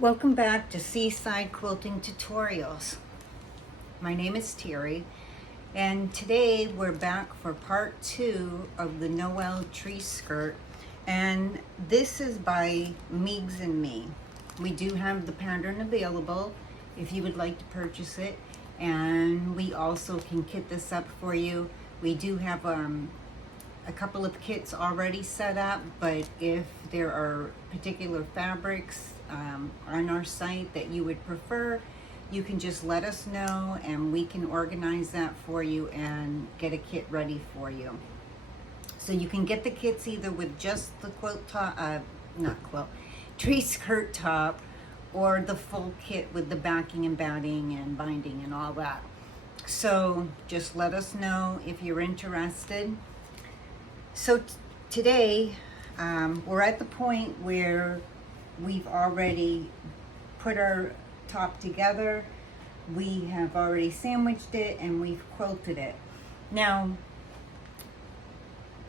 Welcome back to Seaside Quilting Tutorials. My name is Terry, and today we're back for part 2 of the Noel Tree Skirt, and this is by Meigs and Me. We do have the pattern available if you would like to purchase it, and we also can kit this up for you. We do have a couple of kits already set up, but if there are particular fabrics on our site that you would prefer, you can just let us know and we can organize that for you and get a kit ready for you. So you can get the kits either with just the tree skirt top, or the full kit with the backing and batting and binding and all that. So just let us know if you're interested. So today we're at the point where we've already put our top together, we have already sandwiched it, and we've quilted it. Now,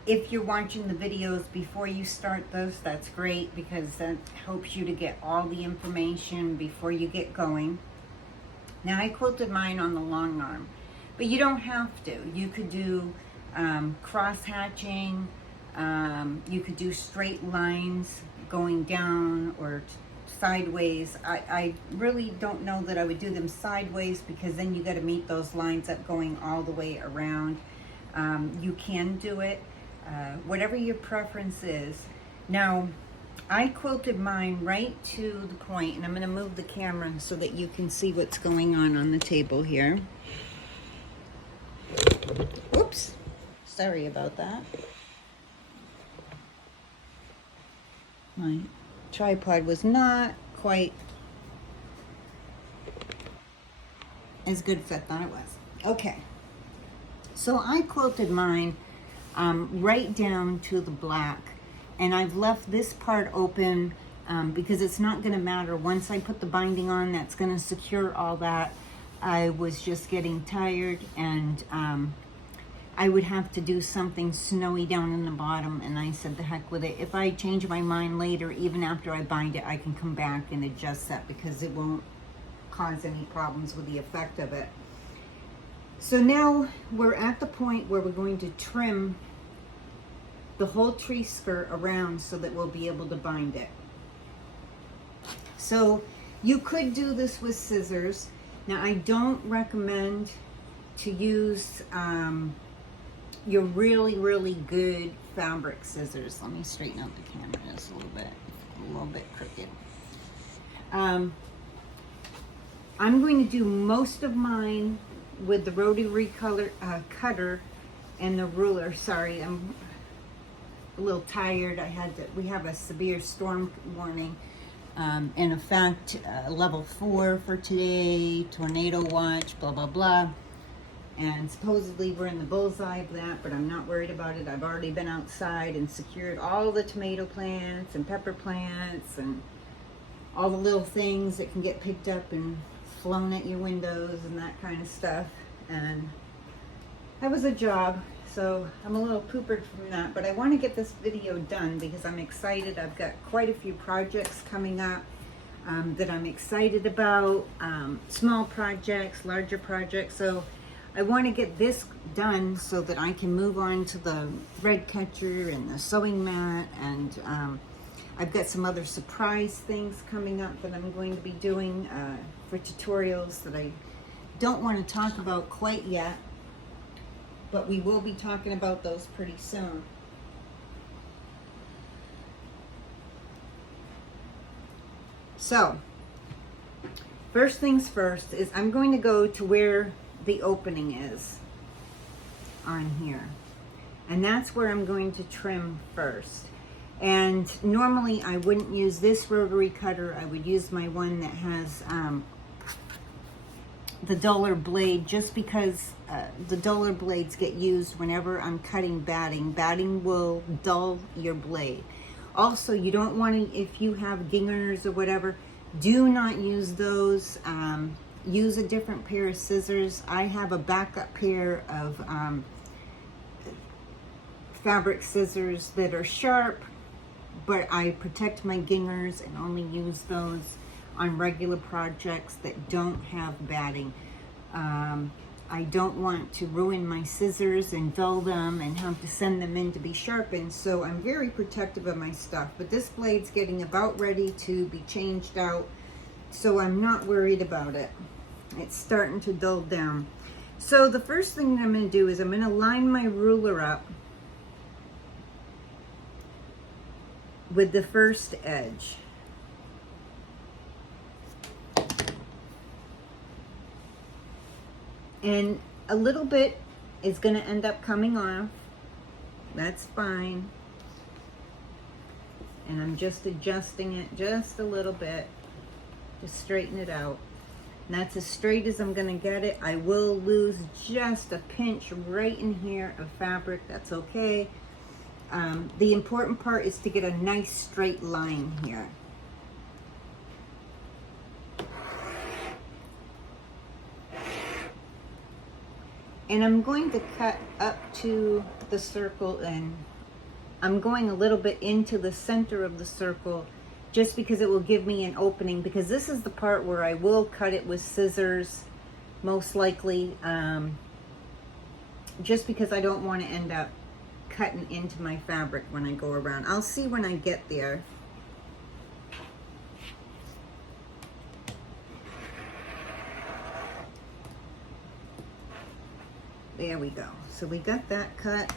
if you're watching the videos before you start this, that's great, because that helps you to get all the information before you get going. Now, I quilted mine on the long arm, but you don't have to. You could do cross hatching, you could do straight lines going down or sideways. I really don't know that I would do them sideways, because then you got to meet those lines up going all the way around. You can do it, whatever your preference is. Now, I quilted mine right to the point, and I'm going to move the camera so that you can see what's going on the table here. Whoops, sorry about that. My tripod was not quite as good as I thought it was. Okay, so I quilted mine right down to the black, and I've left this part open because it's not going to matter. Once I put the binding on, that's going to secure all that. I was just getting tired, and I would have to do something snowy down in the bottom, and I said the heck with it. If I change my mind later, even after I bind it, I can come back and adjust that, because it won't cause any problems with the effect of it. So now we're at the point where we're going to trim the whole tree skirt around so that we'll be able to bind it. So you could do this with scissors. Now, I don't recommend to use your really good fabric scissors. Let me straighten out the camera just a little bit crooked. I'm going to do most of mine with the rotary cutter and the ruler. Sorry, I'm a little tired. We have a severe storm warning in effect, level 4 for today, tornado watch, blah blah blah. And supposedly we're in the bullseye of that, but I'm not worried about it. I've already been outside and secured all the tomato plants and pepper plants and all the little things that can get picked up and flown at your windows and that kind of stuff. And that was a job, so I'm a little poopered from that. But I want to get this video done because I'm excited. I've got quite a few projects coming up that I'm excited about. Small projects, larger projects. So I want to get this done so that I can move on to the thread catcher and the sewing mat, and I've got some other surprise things coming up that I'm going to be doing for tutorials that I don't want to talk about quite yet, but we will be talking about those pretty soon. So, first things first is I'm going to go to where the opening is on here, and that's where I'm going to trim first. And normally I wouldn't use this rotary cutter. I would use my one that has the duller blade, just because the duller blades get used whenever I'm cutting batting. Batting will dull your blade. Also, you don't want to, if you have gingers or whatever, do not use those. Use a different pair of scissors. I have a backup pair of fabric scissors that are sharp, but I protect my gingers and only use those. on regular projects that don't have batting. I don't want to ruin my scissors and dull them and have to send them in to be sharpened, so I'm very protective of my stuff. But this blade's getting about ready to be changed out, so I'm not worried about it. It's starting to dull down. So the first thing that I'm going to do is I'm going to line my ruler up with the first edge. And a little bit is going to end up coming off. That's fine. And I'm just adjusting it just a little bit to straighten it out. And that's as straight as I'm going to get it. I will lose just a pinch right in here of fabric. That's okay. The important part is to get a nice straight line here. And I'm going to cut up to the circle, and I'm going a little bit into the center of the circle just because it will give me an opening, because this is the part where I will cut it with scissors, most likely, just because I don't want to end up cutting into my fabric when I go around. I'll see when I get there. There we go. So we got that cut.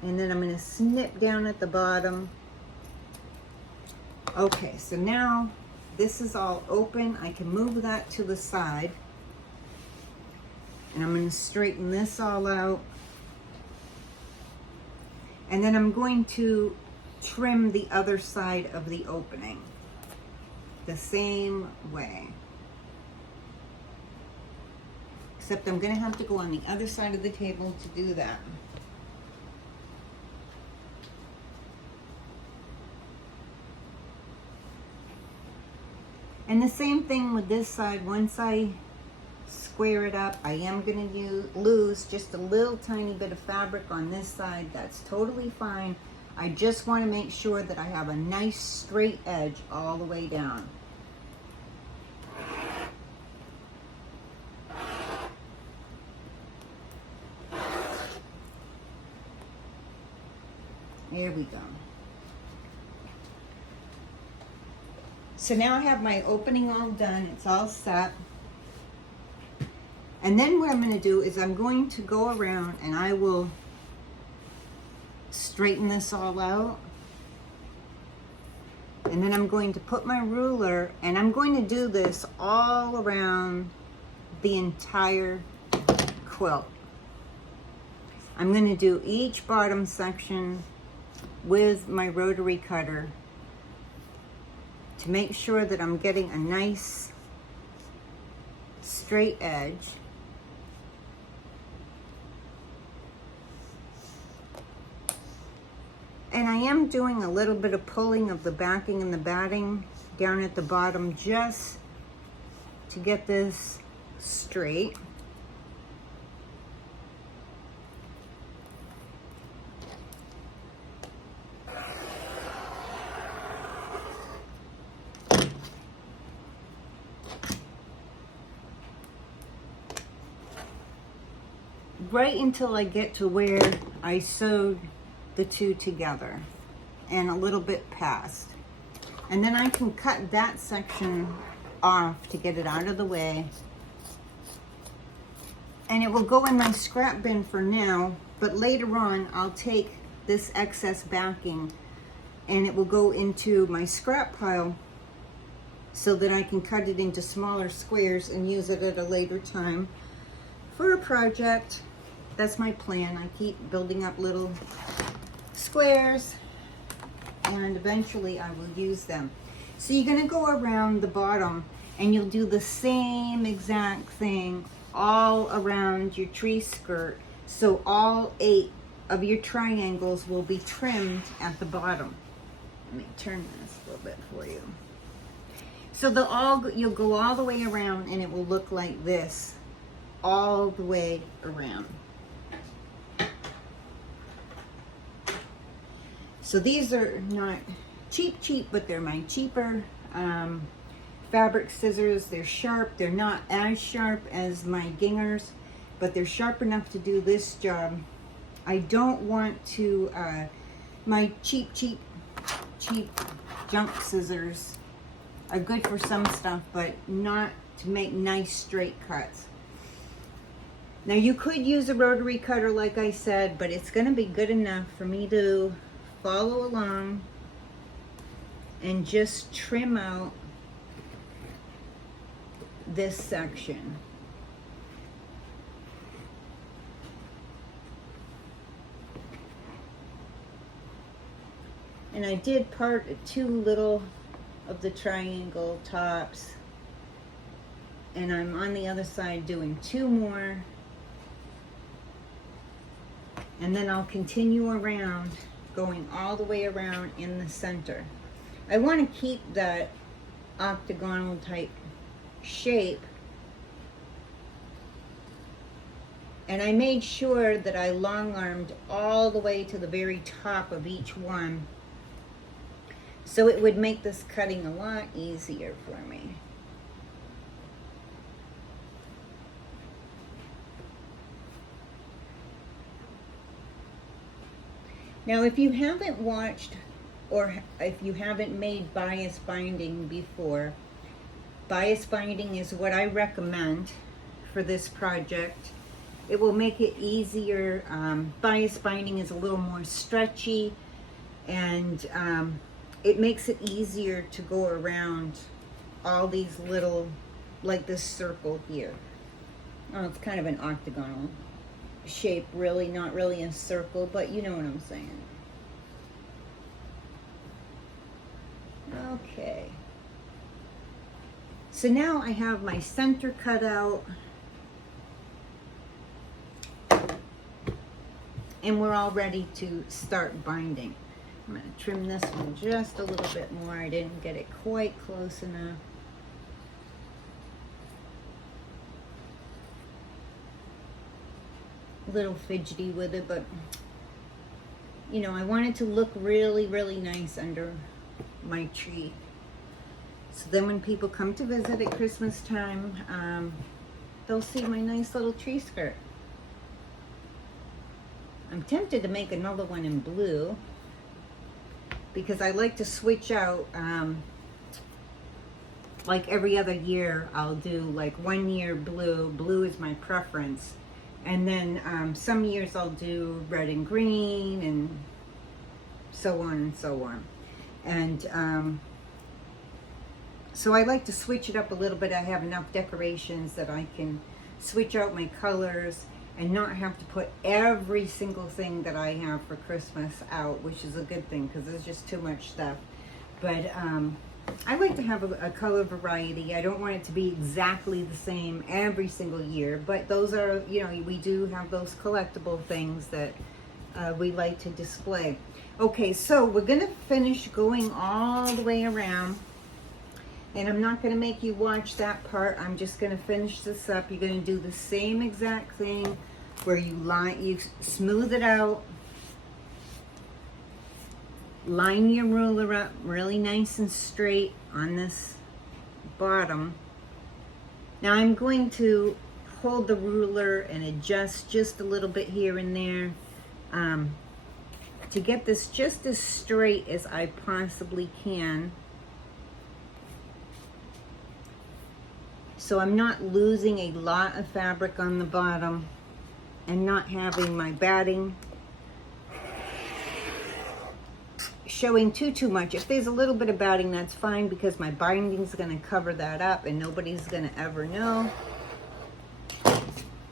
And then I'm going to snip down at the bottom. Okay, so now this is all open. I can move that to the side. And I'm going to straighten this all out. And then I'm going to trim the other side of the opening the same way. Except I'm going to have to go on the other side of the table to do that. And the same thing with this side. Once I square it up, I am going to lose just a little tiny bit of fabric on this side. That's totally fine. I just want to make sure that I have a nice straight edge all the way down. There we go. So now I have my opening all done. It's all set. And then what I'm going to do is I'm going to go around and I will straighten this all out. And then I'm going to put my ruler, and I'm going to do this all around the entire quilt. I'm going to do each bottom section with my rotary cutter to make sure that I'm getting a nice straight edge. And I am doing a little bit of pulling of the backing and the batting down at the bottom just to get this straight. Right until I get to where I sewed the two together and a little bit past. And then I can cut that section off to get it out of the way. And it will go in my scrap bin for now, but later on I'll take this excess backing and it will go into my scrap pile so that I can cut it into smaller squares and use it at a later time for a project. That's my plan. I keep building up little squares and eventually I will use them. So you're going to go around the bottom and you'll do the same exact thing all around your tree skirt. So all 8 of your triangles will be trimmed at the bottom. Let me turn this a little bit for you. So you'll go all the way around and it will look like this all the way around. So these are not cheap, but they're my cheaper fabric scissors. They're sharp. They're not as sharp as my Gingers, but they're sharp enough to do this job. I don't want to, my cheap junk scissors are good for some stuff, but not to make nice straight cuts. Now you could use a rotary cutter like I said, but it's gonna be good enough for me to follow along and just trim out this section. And I did part too little of the triangle tops, and I'm on the other side doing 2 more, and then I'll continue around, going all the way around in the center. I want to keep that octagonal type shape, and I made sure that I long armed all the way to the very top of each one, so it would make this cutting a lot easier for me. Now, if you haven't watched or if you haven't made bias binding before, bias binding is what I recommend for this project. It will make it easier. Bias binding is a little more stretchy, and it makes it easier to go around all these little, like this circle here. Oh, it's kind of an octagonal shape, really, not really a circle, but you know what I'm saying. Okay. So now I have my center cut out, and we're all ready to start binding. I'm going to trim this one just a little bit more. I didn't get it quite close enough. A little fidgety with it, but you know, I want it to look really, really nice under my tree. So then when people come to visit at Christmas time, they'll see my nice little tree skirt. I'm tempted to make another one in blue, because I like to switch out, like every other year I'll do like 1 year blue is my preference, and then some years I'll do red and green, and so on and so on. And so I like to switch it up a little bit. I have enough decorations that I can switch out my colors and not have to put every single thing that I have for Christmas out, which is a good thing because there's just too much stuff. But I like to have a color variety. I don't want it to be exactly the same every single year, but those are, you know, we do have those collectible things that we like to display. Okay, so we're gonna finish going all the way around, and I'm not gonna make you watch that part. I'm just gonna finish this up. You're gonna do the same exact thing where you smooth it out, line your ruler up really nice and straight on this bottom. Now I'm going to hold the ruler and adjust just a little bit here and there to get this just as straight as I possibly can, so I'm not losing a lot of fabric on the bottom and not having my batting showing too much. If there's a little bit of batting, that's fine, because my binding's going to cover that up and nobody's going to ever know.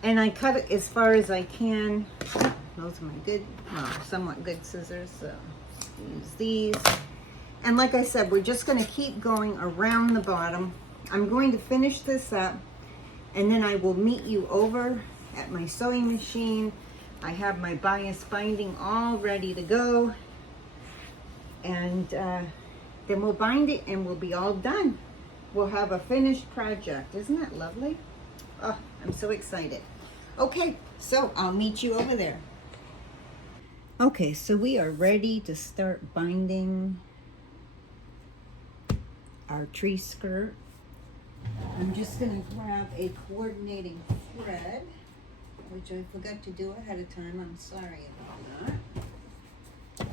And I cut it as far as I can. Those are my good, well, somewhat good scissors, so use these. And like I said, we're just going to keep going around the bottom. I'm going to finish this up, and then I will meet you over at my sewing machine. I have my bias binding all ready to go, and then we'll bind it and we'll be all done. We'll have a finished project. Isn't that lovely? Oh, I'm so excited. Okay, so I'll meet you over there. Okay, so we are ready to start binding our tree skirt. I'm just going to grab a coordinating thread, which I forgot to do ahead of time. I'm sorry about that.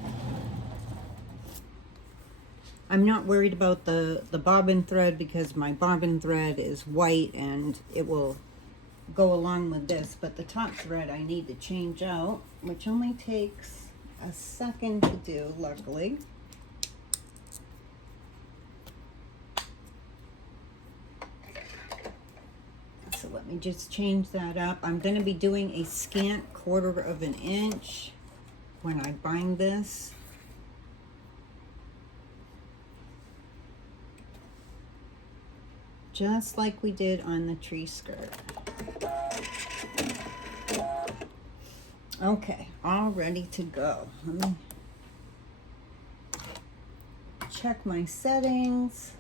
I'm not worried about the bobbin thread because my bobbin thread is white and it will go along with this, but the top thread I need to change out, which only takes a second to do, luckily. So let me just change that up. I'm going to be doing a scant 1/4 of an inch when I bind this. Just like we did on the tree skirt. Okay, all ready to go. Let me check my settings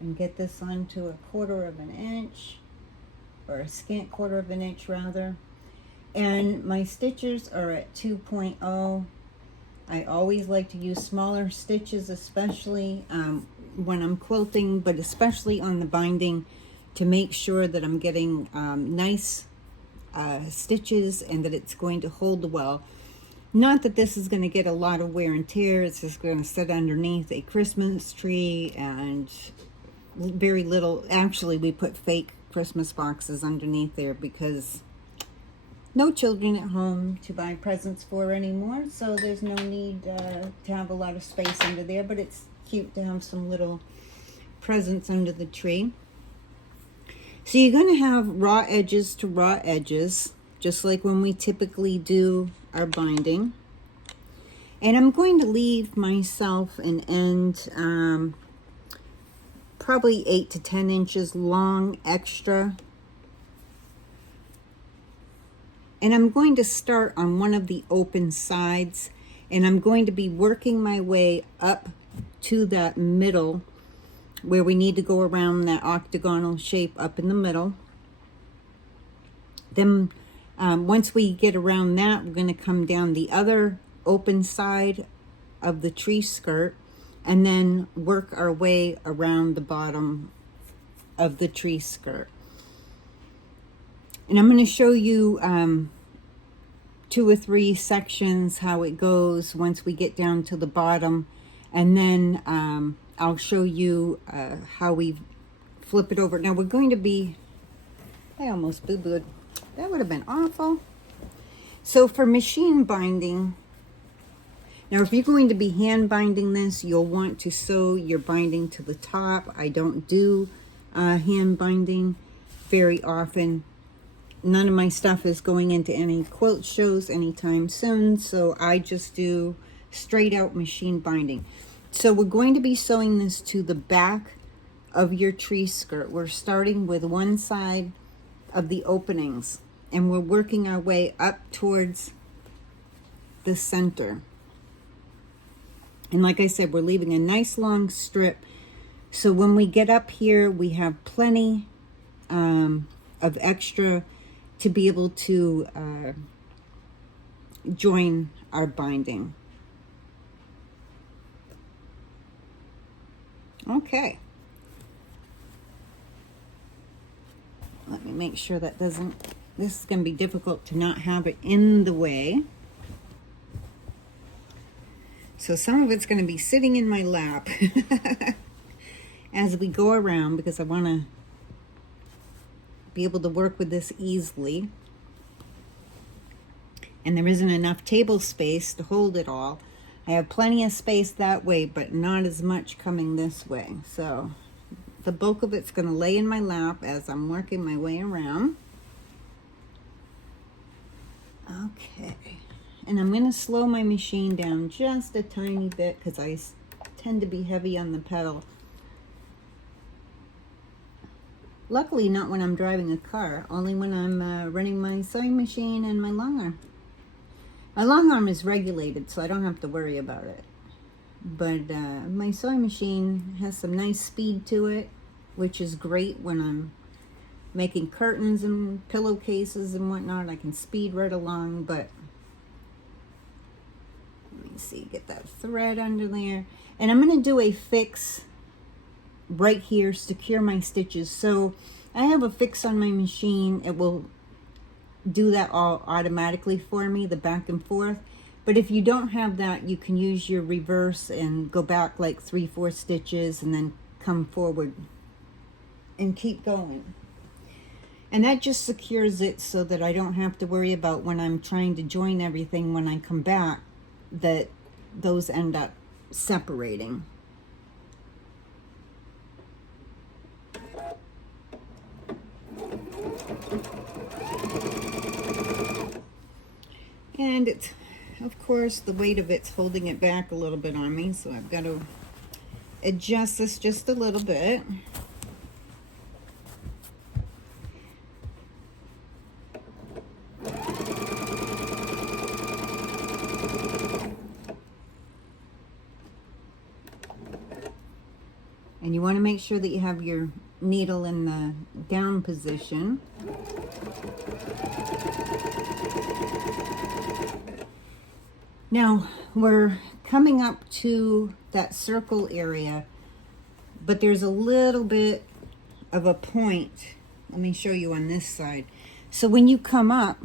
and get this onto a 1/4 of an inch, or a scant 1/4 of an inch rather. And my stitches are at 2.0. I always like to use smaller stitches, especially when I'm quilting, but especially on the binding, to make sure that I'm getting nice stitches and that it's going to hold well. Not that this is going to get a lot of wear and tear. It's just going to sit underneath a Christmas tree, and very little. Actually, we put fake Christmas boxes underneath there because no children at home to buy presents for anymore, so there's no need to have a lot of space under there, but it's cute to have some little presents under the tree. So you're going to have raw edges to raw edges, just like when we typically do our binding. And I'm going to leave myself an end probably 8 to 10 inches long extra. And I'm going to start on one of the open sides, and I'm going to be working my way up to that middle where we need to go around that octagonal shape up in the middle. Then once we get around that, we're going to come down the other open side of the tree skirt and then work our way around the bottom of the tree skirt. And I'm going to show you 2 or 3 sections how it goes once we get down to the bottom, and then I'll show you how we flip it over. Now we're going to be, I almost boo-booed. That would have been awful. So for machine binding, now if you're going to be hand binding this, you'll want to sew your binding to the top. I don't do hand binding very often. None of my stuff is going into any quilt shows anytime soon, so I just do straight out machine binding. So we're going to be sewing this to the back of your tree skirt. We're starting with one side of the openings, and we're working our way up towards the center. And like I said, we're leaving a nice long strip, so when we get up here, we have plenty of extra to be able to join our binding. Okay. Let me make sure that doesn't, this is going to be difficult to not have it in the way. So some of it's going to be sitting in my lap as we go around, because I want to be able to work with this easily. And there isn't enough table space to hold it all. I have plenty of space that way, but not as much coming this way. So the bulk of it's going to lay in my lap as I'm working my way around. Okay. And I'm going to slow my machine down just a tiny bit because I tend to be heavy on the pedal. Luckily, not when I'm driving a car, only when I'm running my sewing machine and my long arm. My long arm is regulated, so I don't have to worry about it. But my sewing machine has some nice speed to it, which is great when I'm making curtains and pillowcases and whatnot. I can speed right along, but let me see, get that thread under there. And I'm going to do a fix right here, secure my stitches. So I have a fix on my machine. It will do that all automatically for me, the back and forth. But if you don't have that, you can use your reverse and go back like 3-4 stitches and then come forward and keep going. And that just secures it so that I don't have to worry about when I'm trying to join everything when I come back, that those end up separating. And it's, of course, the weight of it's holding it back a little bit on me, so I've got to adjust this just a little bit. And you want to make sure that you have your needle in the down position. Now, we're coming up to that circle area, but there's a little bit of a point. Let me show you on this side. So when you come up,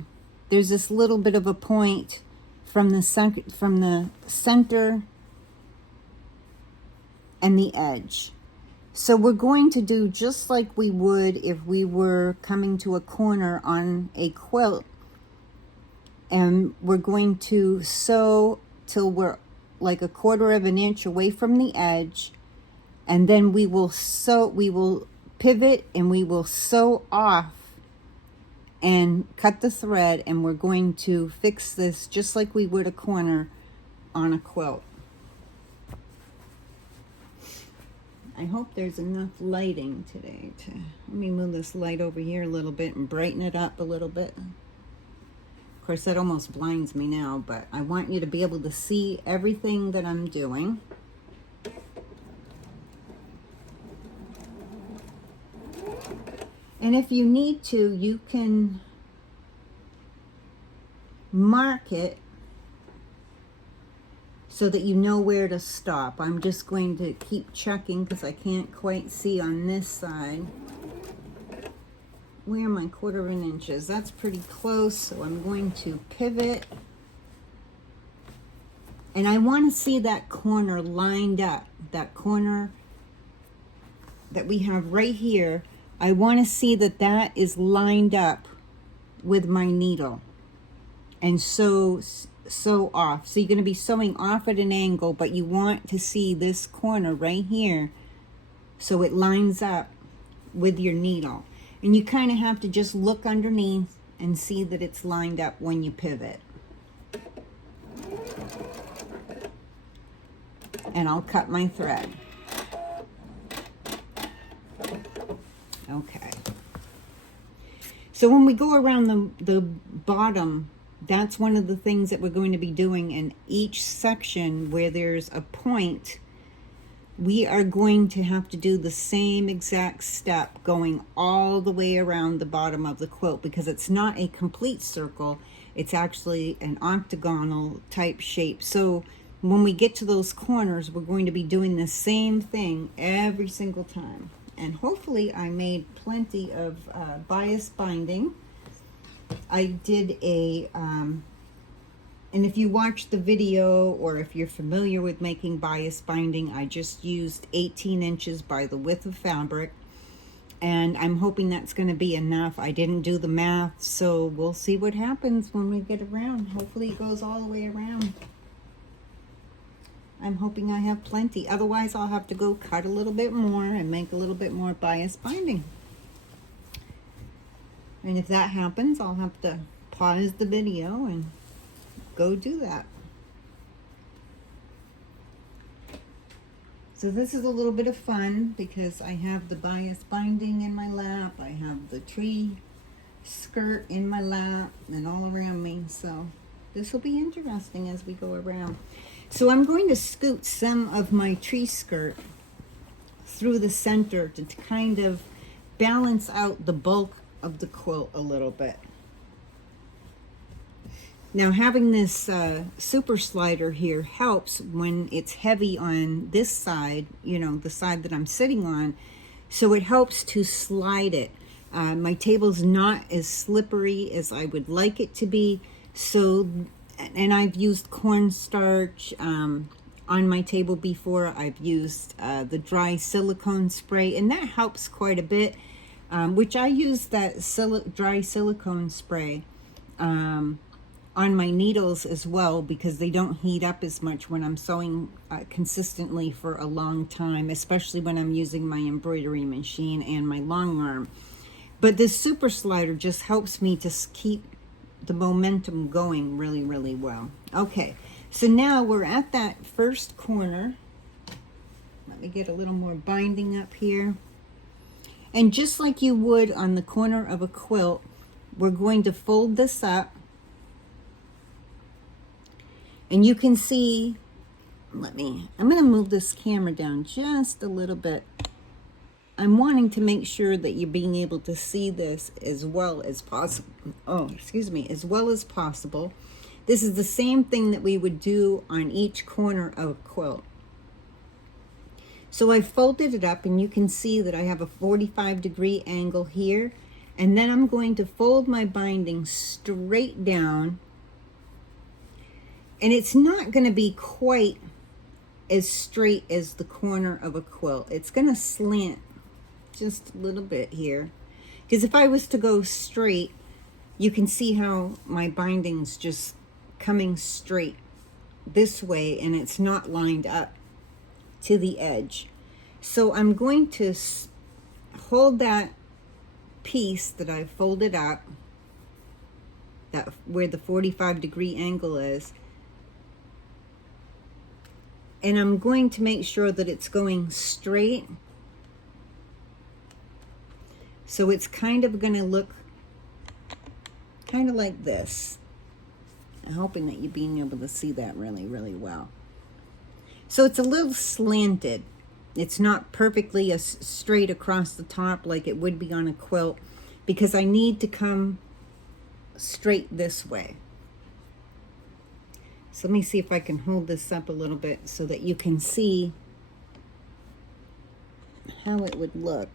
there's this little bit of a point from the center and the edge. So we're going to do just like we would if we were coming to a corner on a quilt. And we're going to sew till we're like 1/4 of an inch away from the edge. And then we will pivot and we will sew off and cut the thread. And we're going to fix this just like we would a corner on a quilt. I hope there's enough lighting today to, let me move this light over here a little bit and brighten it up a little bit. Of course, that almost blinds me now, but I want you to be able to see everything that I'm doing. And if you need to, you can mark it so that you know where to stop. I'm just going to keep checking because I can't quite see on this side. Where are my 1/4 inches? That's pretty close, so I'm going to pivot. And I want to see that corner lined up, that corner that we have right here. I want to see that that is lined up with my needle. And sew off. So you're going to be sewing off at an angle, but you want to see this corner right here so it lines up with your needle. And you kind of have to just look underneath and see that it's lined up when you pivot. And I'll cut my thread. Okay. So when we go around the bottom, that's one of the things that we're going to be doing in each section where there's a point. We are going to have to do the same exact step going all the way around the bottom of the quilt because it's not a complete circle. It's actually an octagonal type shape. So when we get to those corners, we're going to be doing the same thing every single time. And hopefully I made plenty of bias binding. I did a, and if you watch the video or if you're familiar with making bias binding, I just used 18 inches by the width of fabric. And I'm hoping that's going to be enough. I didn't do the math, so we'll see what happens when we get around. Hopefully it goes all the way around. I'm hoping I have plenty. Otherwise, I'll have to go cut a little bit more and make a little bit more bias binding. And if that happens, I'll have to pause the video and go do that. So this is a little bit of fun because I have the bias binding in my lap. I have the tree skirt in my lap and all around me. So this will be interesting as we go around. So I'm going to scoot some of my tree skirt through the center to kind of balance out the bulk of the quilt a little bit. Now having this super slider here helps when it's heavy on this side, you know, the side that I'm sitting on, so it helps to slide it. My table's not as slippery as I would like it to be, so, and I've used cornstarch on my table before. I've used the dry silicone spray, and that helps quite a bit, which I use that dry silicone spray on my needles as well, because they don't heat up as much when I'm sewing consistently for a long time, especially when I'm using my embroidery machine and my long arm. But this super slider just helps me to keep the momentum going really, really well. Okay, so now we're at that first corner. Let me get a little more binding up here. And just like you would on the corner of a quilt, we're going to fold this up. And you can see, I'm going to move this camera down just a little bit. I'm wanting to make sure that you're being able to see this as well as possible. Oh, excuse me, as well as possible. This is the same thing that we would do on each corner of a quilt. So I folded it up, and you can see that I have a 45-degree angle here. And then I'm going to fold my binding straight down. And it's not going to be quite as straight as the corner of a quilt. It's going to slant just a little bit here. Because if I was to go straight, you can see how my binding's just coming straight this way, and it's not lined up to the edge. So I'm going to hold that piece that I folded up, that where the 45-degree angle is, and I'm going to make sure that it's going straight. So it's kind of going to look kind of like this. I'm hoping that you're being able to see that really, really well. So it's a little slanted. It's not perfectly straight across the top like it would be on a quilt, because I need to come straight this way. So let me see if I can hold this up a little bit so that you can see how it would look.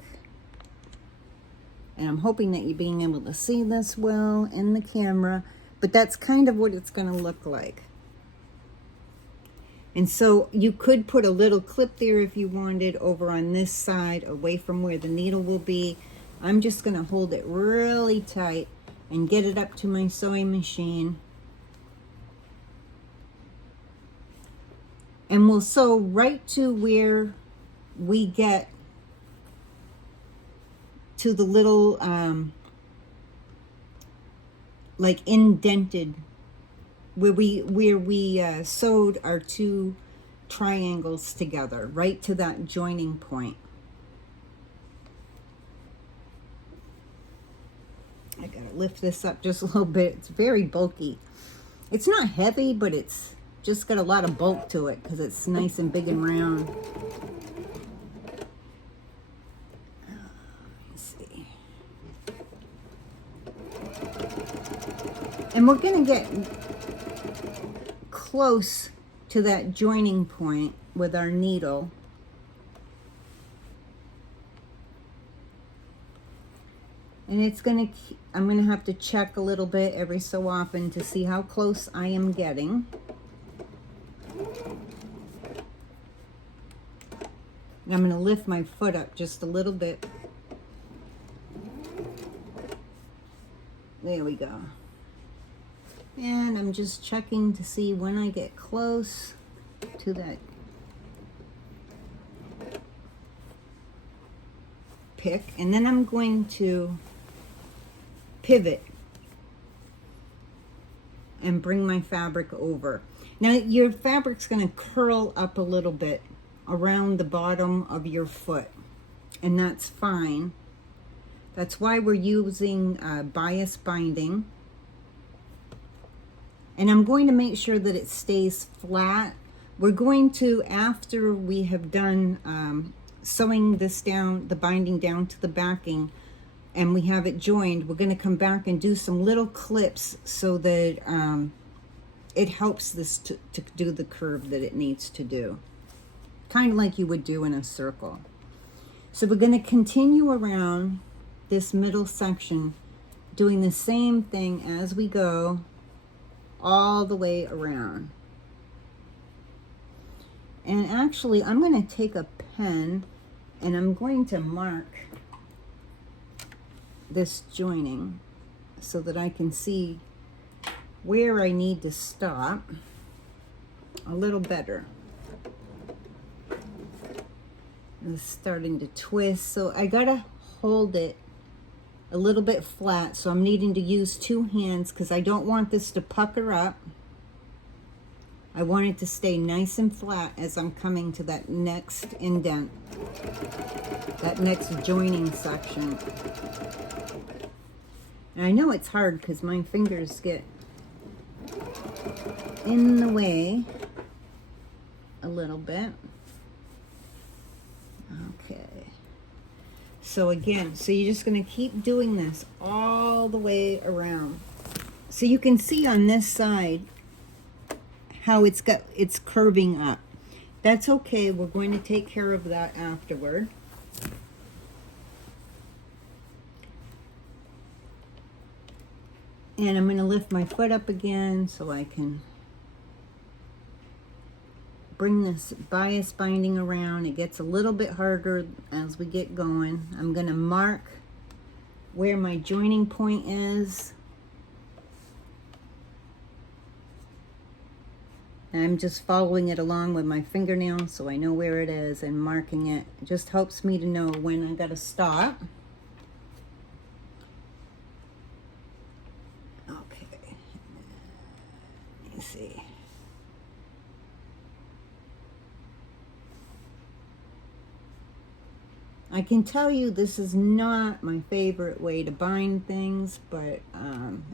And I'm hoping that you're being able to see this well in the camera, but that's kind of what it's going to look like. And so you could put a little clip there if you wanted over on this side, away from where the needle will be. I'm just going to hold it really tight and get it up to my sewing machine. And we'll sew right to where we get to the little like indented, where we sewed our two triangles together, right to that joining point. I gotta lift this up just a little bit. It's very bulky. It's not heavy, but it's just got a lot of bulk to it because it's nice and big and round. Let's see. And we're gonna get close to that joining point with our needle. And it's gonna, I'm gonna have to check a little bit every so often to see how close I am getting. And I'm gonna lift my foot up just a little bit. There we go. And I'm just checking to see when I get close to that pick. And then I'm going to pivot and bring my fabric over. Now your fabric's going to curl up a little bit around the bottom of your foot, and that's fine. That's why we're using bias binding. And I'm going to make sure that it stays flat. We're going to, after we have done sewing this down, the binding down to the backing, and we have it joined, we're going to come back and do some little clips so that it helps this to do the curve that it needs to do. Kind of like you would do in a circle. So we're going to continue around this middle section, doing the same thing as we go all the way around. And actually, I'm going to take a pen and I'm going to mark this joining so that I can see where I need to stop a little better. It's starting to twist, so I gotta hold it a little bit flat, so I'm needing to use 2 hands because I don't want this to pucker up. I want it to stay nice and flat as I'm coming to that next indent, that next joining section. And I know it's hard because my fingers get in the way a little bit. Okay. So again, so you're just going to keep doing this all the way around. So you can see on this side how it's curving up. That's okay. We're going to take care of that afterward. And I'm going to lift my foot up again so I can bring this bias binding around. It gets a little bit harder as we get going. I'm going to mark where my joining point is. And I'm just following it along with my fingernail so I know where it is and marking it. It just helps me to know when I got to stop. Okay. Let me see. I can tell you this is not my favorite way to bind things, but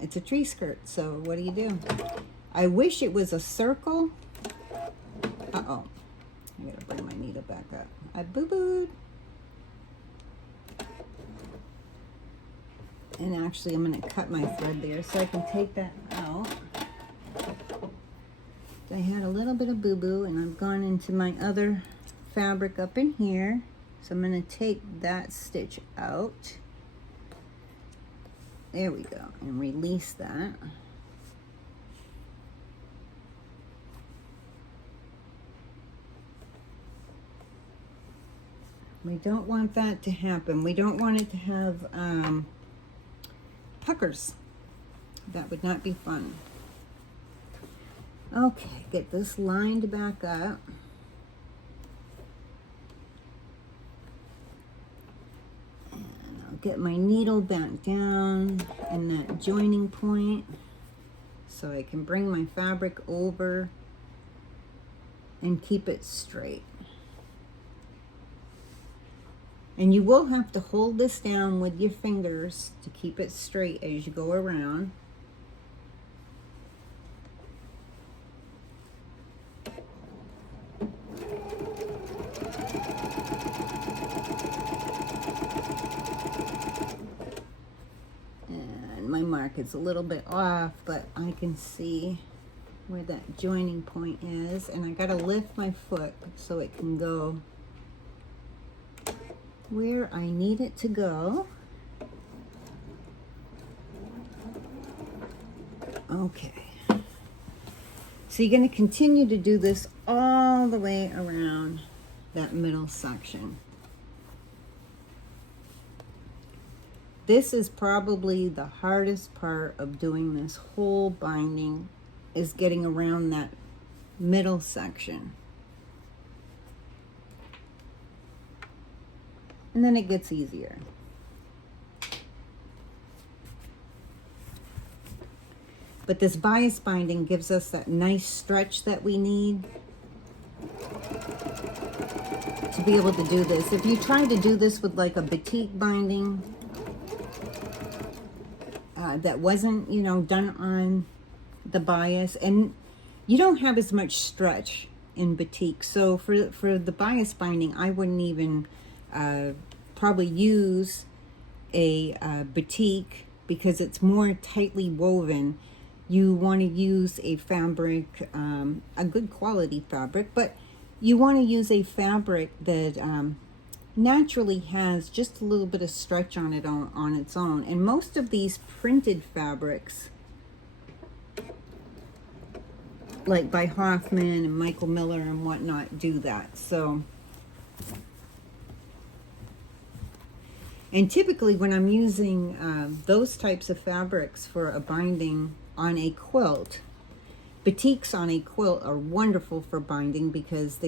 it's a tree skirt, so what do you do? I wish it was a circle. Uh-oh. I gotta bring my needle back up. I boo-booed. And actually, I'm gonna cut my thread there so I can take that out. I had a little bit of boo-boo, and I've gone into my other fabric up in here. So I'm going to take that stitch out. There we go. And release that. We don't want that to happen. We don't want it to have puckers. That would not be fun. Okay, get this lined back up. Get my needle back down in that joining point so I can bring my fabric over and keep it straight. And you will have to hold this down with your fingers to keep it straight as you go around. My mark is a little bit off, but I can see where that joining point is, and I gotta lift my foot so it can go where I need it to go. Okay, so you're going to continue to do this all the way around that middle section. This is probably the hardest part of doing this whole binding, is getting around that middle section. And then it gets easier. But this bias binding gives us that nice stretch that we need to be able to do this. If you try to do this with like a batik binding, that wasn't, you know, done on the bias, and you don't have as much stretch in batik. So for the bias binding, I wouldn't even probably use a batik because it's more tightly woven. You want to use a fabric, a good quality fabric, but you want to use a fabric that naturally has just a little bit of stretch on it on its own. And most of these printed fabrics, like by Hoffman and Michael Miller and whatnot, do that. So, and typically when I'm using those types of fabrics for a binding on a quilt, batiks on a quilt are wonderful for binding because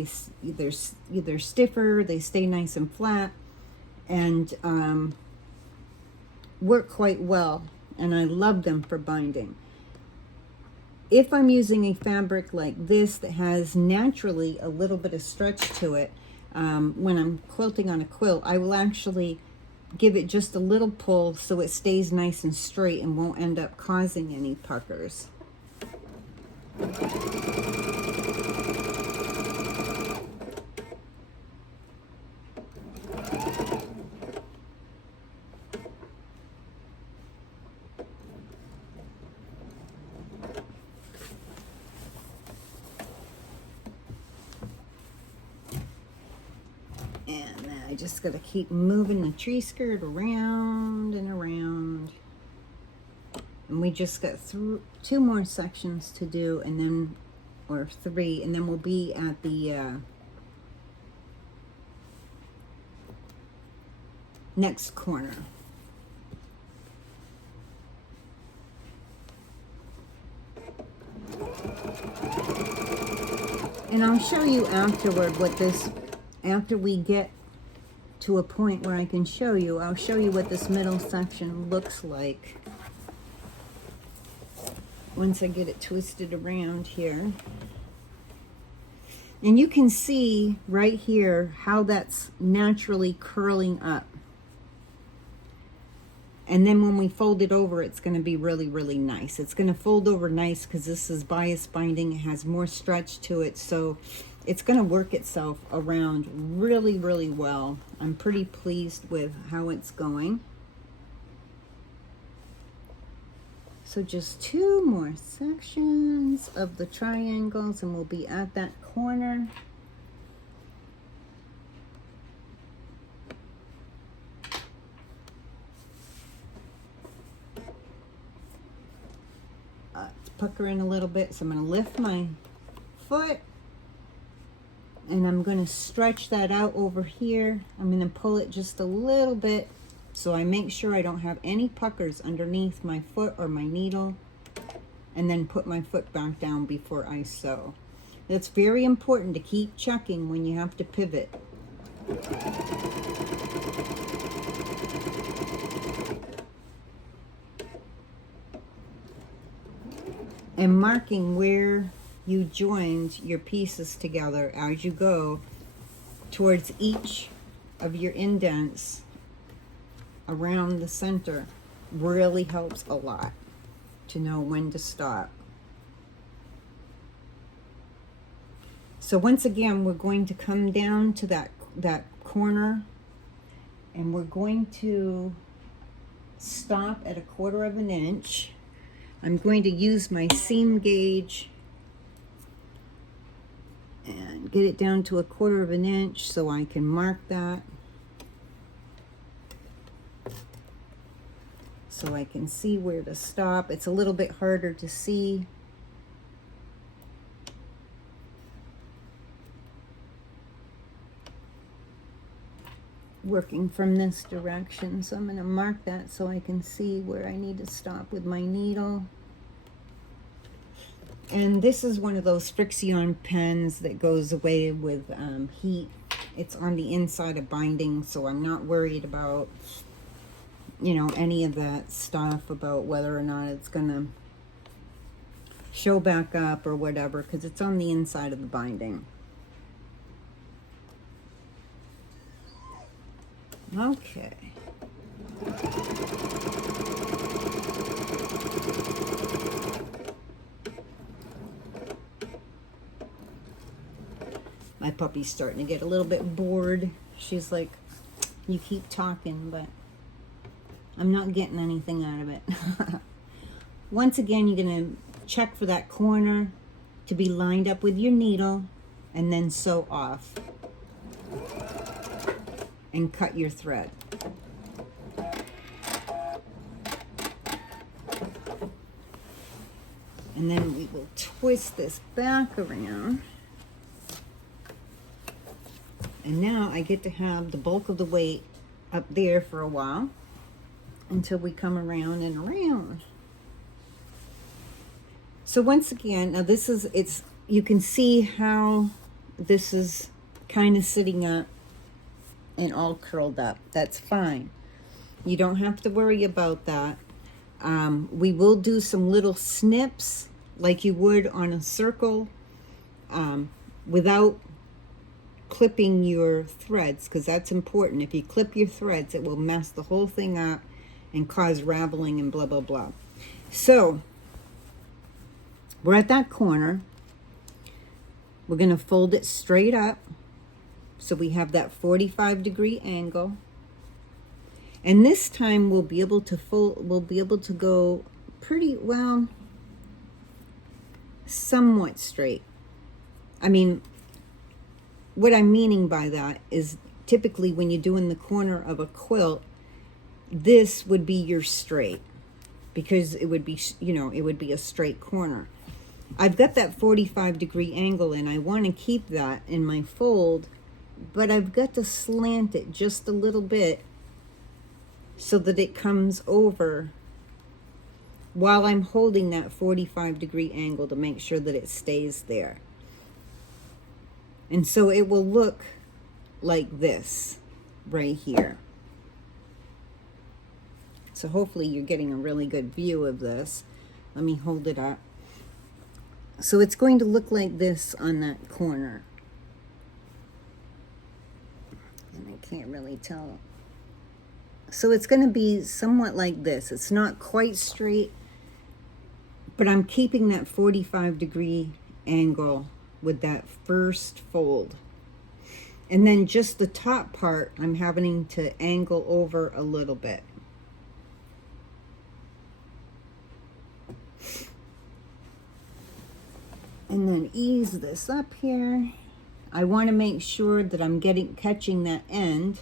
they're stiffer, they stay nice and flat, and work quite well, and I love them for binding. If I'm using a fabric like this that has naturally a little bit of stretch to it, when I'm quilting on a quilt, I will actually give it just a little pull so it stays nice and straight and won't end up causing any puckers. And then I just gotta keep moving the tree skirt around and around. And we just got two more sections to do, and then, or three, and then we'll be at the next corner. And I'll show you afterward what this, after we get to a point where I can show you, I'll show you what this middle section looks like once I get it twisted around here. And you can see right here how that's naturally curling up. And then when we fold it over, it's going to be really, really nice. It's going to fold over nice because this is bias binding. It has more stretch to it, so it's going to work itself around really, really well. I'm pretty pleased with how it's going. So just two more sections of the triangles and we'll be at that corner. It's puckering a little bit, so I'm going to lift my foot and I'm going to stretch that out over here. I'm going to pull it just a little bit so I make sure I don't have any puckers underneath my foot or my needle, and then put my foot back down before I sew. That's very important to keep checking when you have to pivot. And marking where you joined your pieces together as you go towards each of your indents around the center really helps a lot to know when to stop. So once again, we're going to come down to that corner and we're going to stop at 1/4 of an inch. I'm going to use my seam gauge and get it down to 1/4 of an inch so I can mark that. So I can see where to stop. It's a little bit harder to see. Working from this direction. So I'm going to mark that so I can see where I need to stop with my needle. And this is one of those Frixion pens that goes away with heat. It's on the inside of binding, so I'm not worried about, you know, any of that stuff about whether or not it's gonna show back up or whatever, because it's on the inside of the binding. Okay. My puppy's starting to get a little bit bored. She's like, you keep talking, but I'm not getting anything out of it. Once again, you're going to check for that corner to be lined up with your needle, and then sew off and cut your thread. And then we will twist this back around. And now I get to have the bulk of the weight up there for a while until we come around and around. So once again, now this is, you can see how this is kind of sitting up and all curled up. That's fine. You don't have to worry about that. We will do some little snips like you would on a circle without clipping your threads, because that's important. If you clip your threads, it will mess the whole thing up and cause raveling and blah, blah, blah. So we're at that corner. We're going to fold it straight up so we have that 45-degree angle. And this time we'll be able to go pretty well, somewhat straight. I mean, what I'm meaning by that is typically when you're doing the corner of a quilt, this would be your straight, because it would be, you know, it would be a straight corner. I've got that 45-degree angle and I want to keep that in my fold, but I've got to slant it just a little bit so that it comes over while I'm holding that 45-degree angle to make sure that it stays there. And so it will look like this right here. So hopefully you're getting a really good view of this. Let me hold it up. So it's going to look like this on that corner. And I can't really tell. So it's going to be somewhat like this. It's not quite straight, but I'm keeping that 45-degree angle with that first fold. And then just the top part, I'm having to angle over a little bit. And then ease this up here. I want to make sure that I'm catching that end.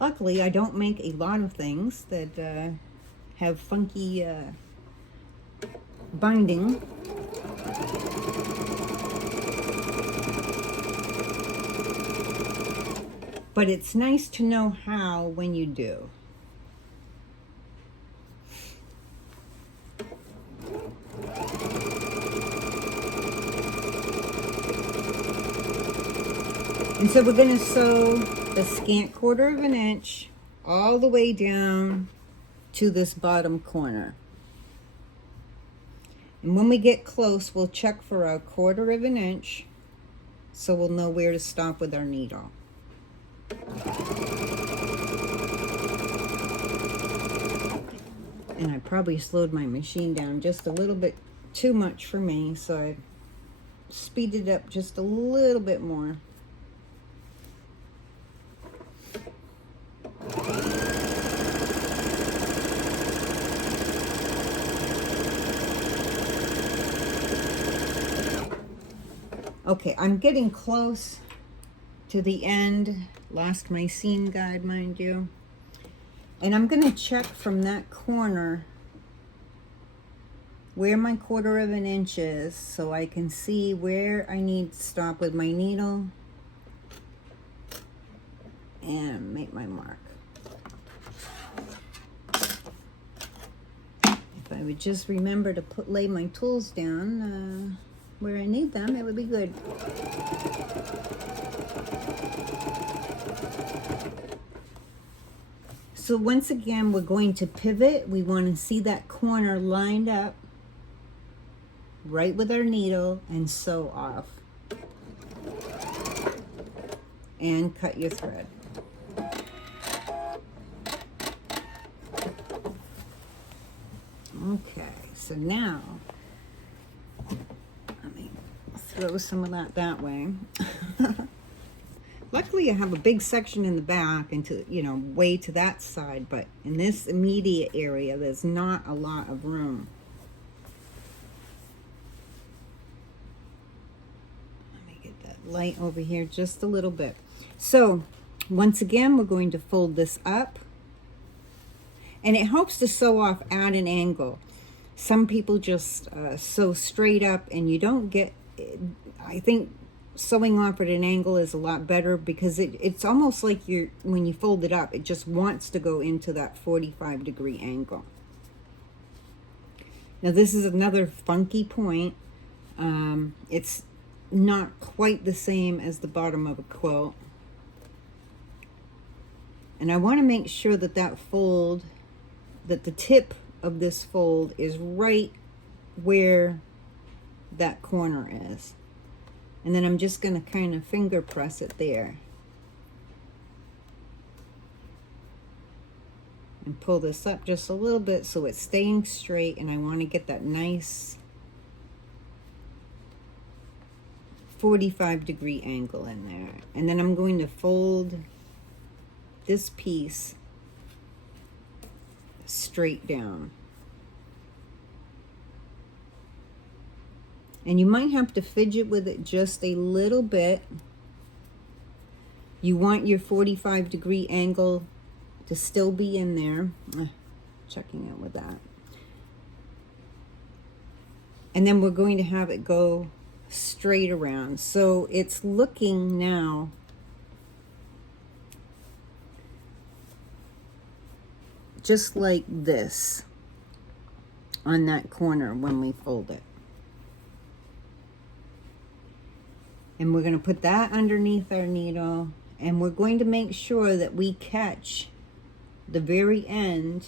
Luckily, I don't make a lot of things that have funky binding. But it's nice to know how when you do. And so we're going to sew the scant 1/4 of an inch all the way down to this bottom corner. And when we get close, we'll check for a 1/4 of an inch so we'll know where to stop with our needle. And I probably slowed my machine down just a little bit too much for me, so I speeded it up just a little bit more. Okay, I'm getting close to the end. Lost my seam guide, mind you. And I'm going to check from that corner where my 1/4 of an inch is so I can see where I need to stop with my needle and make my mark. If I would just remember to lay my tools down where I need them, it would be good. So once again, we're going to pivot. We want to see that corner lined up right with our needle and sew off. And cut your thread. So now, let me throw some of that way. Luckily, I have a big section in the back and to, you know, way to that side, but in this immediate area, there's not a lot of room. Let me get that light over here just a little bit. So, once again, we're going to fold this up. And it helps to sew off at an angle. Some people just sew straight up and you don't get, I think sewing off at an angle is a lot better because it's almost like when you fold it up, it just wants to go into that 45-degree angle. Now this is another funky point. It's not quite the same as the bottom of a quilt. And I want to make sure that that the tip of this fold is right where that corner is. And then I'm just going to kind of finger press it there. And pull this up just a little bit so it's staying straight, and I want to get that nice 45-degree angle in there. And then I'm going to fold this piece straight down. And you might have to fidget with it just a little bit. You want your 45-degree angle to still be in there. Checking it with that. And then we're going to have it go straight around. So it's looking now just like this on that corner when we fold it. And we're going to put that underneath our needle, and we're going to make sure that we catch the very end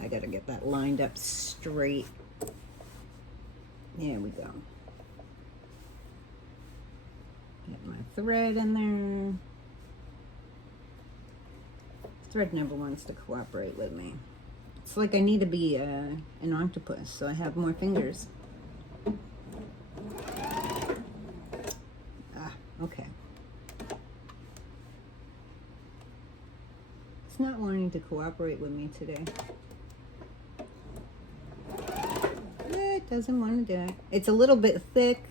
I gotta get that lined up straight. There we go. Get my thread in there. Thread never wants to cooperate with me. It's like I need to be an octopus, so I have more fingers. Okay. It's not wanting to cooperate with me today. It doesn't want to do it. It's a little bit thick.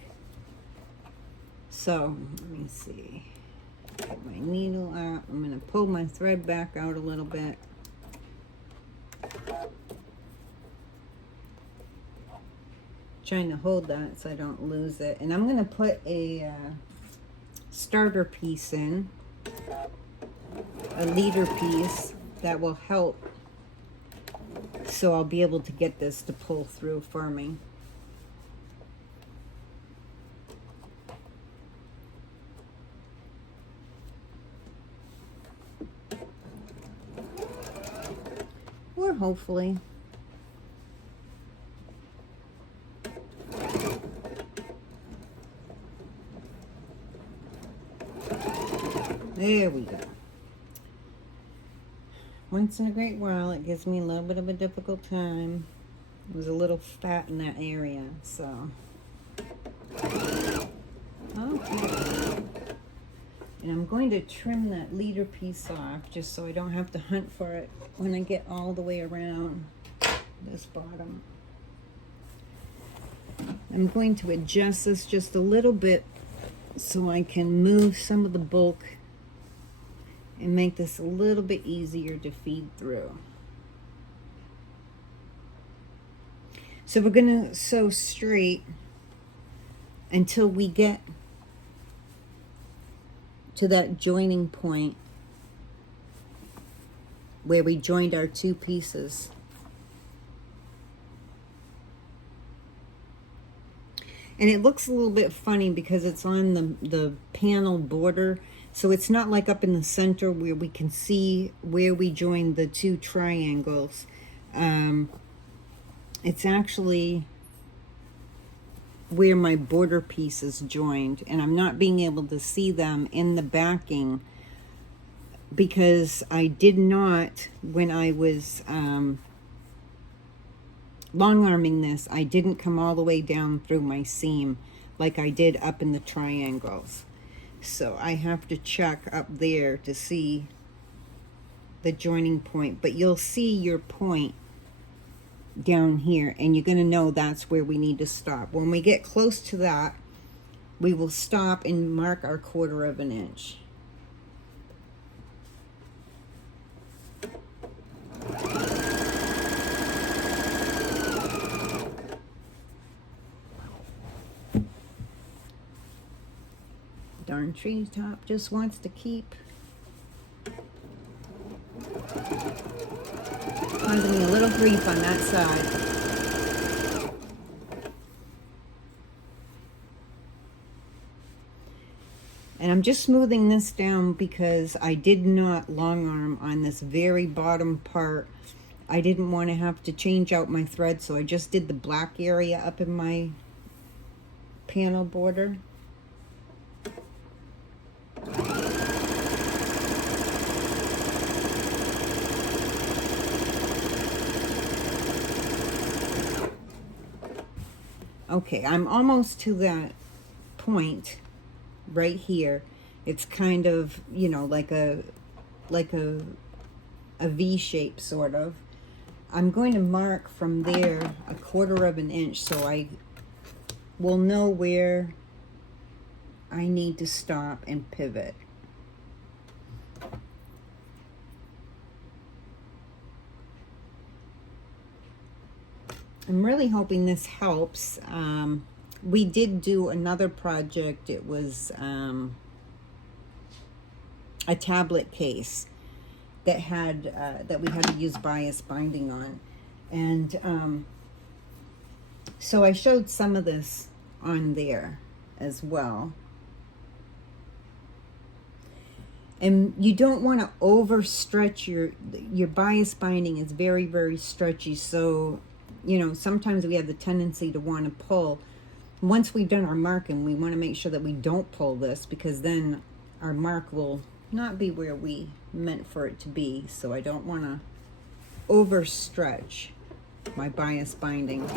So, let me see. Get my needle out. I'm going to pull my thread back out a little bit. Trying to hold that so I don't lose it. And I'm going to put a starter piece in. A leader piece that will help. So I'll be able to get this to pull through for me. Or hopefully. There we go. Once in a great while, it gives me a little bit of a difficult time. It was a little fat in that area, so. Okay. And I'm going to trim that leader piece off just so I don't have to hunt for it when I get all the way around this bottom. I'm going to adjust this just a little bit so I can move some of the bulk and make this a little bit easier to feed through. So we're going to sew straight until we get to that joining point where we joined our two pieces. And it looks a little bit funny because it's on the panel border. So it's not like up in the center where we can see where we joined the two triangles. It's actually where my border pieces joined, and I'm not being able to see them in the backing because I did not, when I was long arming this, I didn't come all the way down through my seam like I did up in the triangles. So I have to check up there to see the joining point, but you'll see your point down here, and you're going to know that's where we need to stop. When we get close to that, we will stop and mark our 1/4 of an inch. Darn tree top just wants to keep causing me a little grief on that side. And I'm just smoothing this down because I did not long arm on this very bottom part. I didn't want to have to change out my thread, so I just did the black area up in my panel border. Okay, I'm almost to that point right here. It's kind of, you know, like a V shape sort of. I'm going to mark from there a 1/4 of an inch so I will know where I need to stop and pivot. I'm really hoping this helps. We did do another project. It was a tablet case that had that we had to use bias binding on, and so I showed some of this on there as well. And you don't want to overstretch your bias binding. Is very, very stretchy, so you know, sometimes we have the tendency to want to pull. Once we've done our marking, we want to make sure that we don't pull this, because then our mark will not be where we meant for it to be. So I don't want to overstretch my bias binding.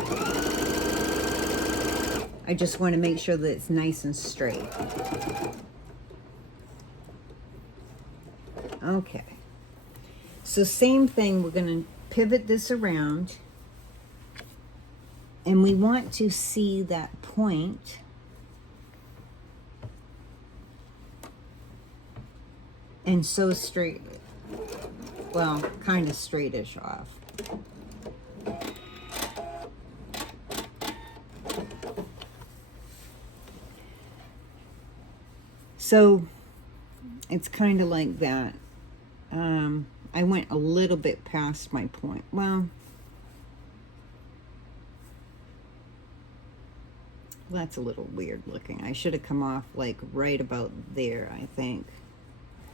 I just want to make sure that it's nice and straight. Okay. So same thing, we're going to pivot this around. And we want to see that point and sew straight, well, kind of straightish off. So it's kind of like that. I went a little bit past my point. Well, that's a little weird looking. I should have come off like right about there, I think.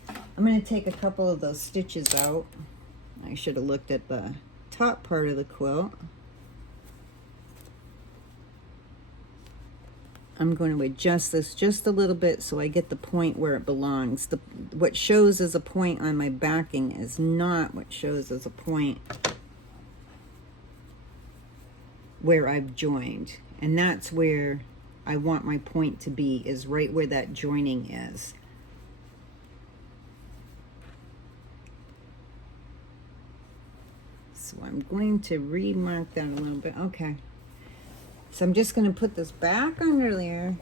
I'm going to take a couple of those stitches out. I should have looked at the top part of the quilt. I'm going to adjust this just a little bit so I get the point where it belongs. What shows as a point on my backing is not what shows as a point where I've joined. And that's where I want my point to be, is right where that joining is. So I'm going to remark that a little bit. Okay. So I'm just going to put this back under there.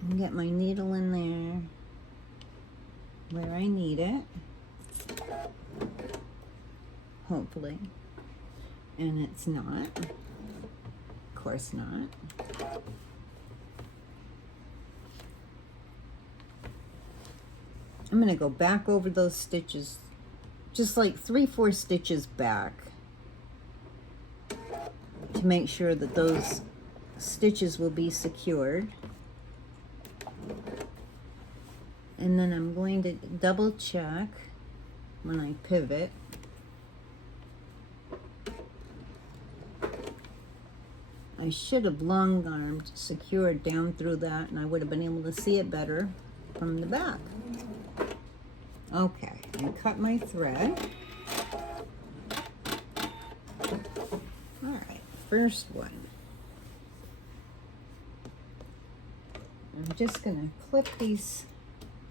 And get my needle in there where I need it. Hopefully. And it's not. Of course not. I'm going to go back over those stitches, just like 3-4 stitches back, to make sure that those stitches will be secured. And then I'm going to double check when I pivot. I I should have long armed secured down through that, and I would have been able to see it better from the back. Okay, I cut my thread. All right, first one. I'm just gonna clip these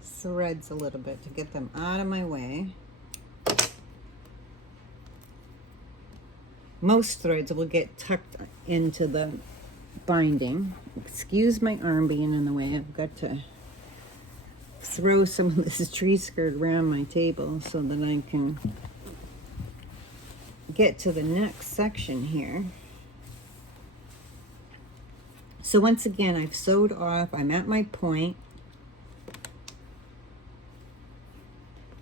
threads a little bit to get them out of my way. Most threads will get tucked into the binding. Excuse my arm being in the way. I've got to throw some of this tree skirt around my table so that I can get to the next section here. So once again, I've sewed off. I'm at my point.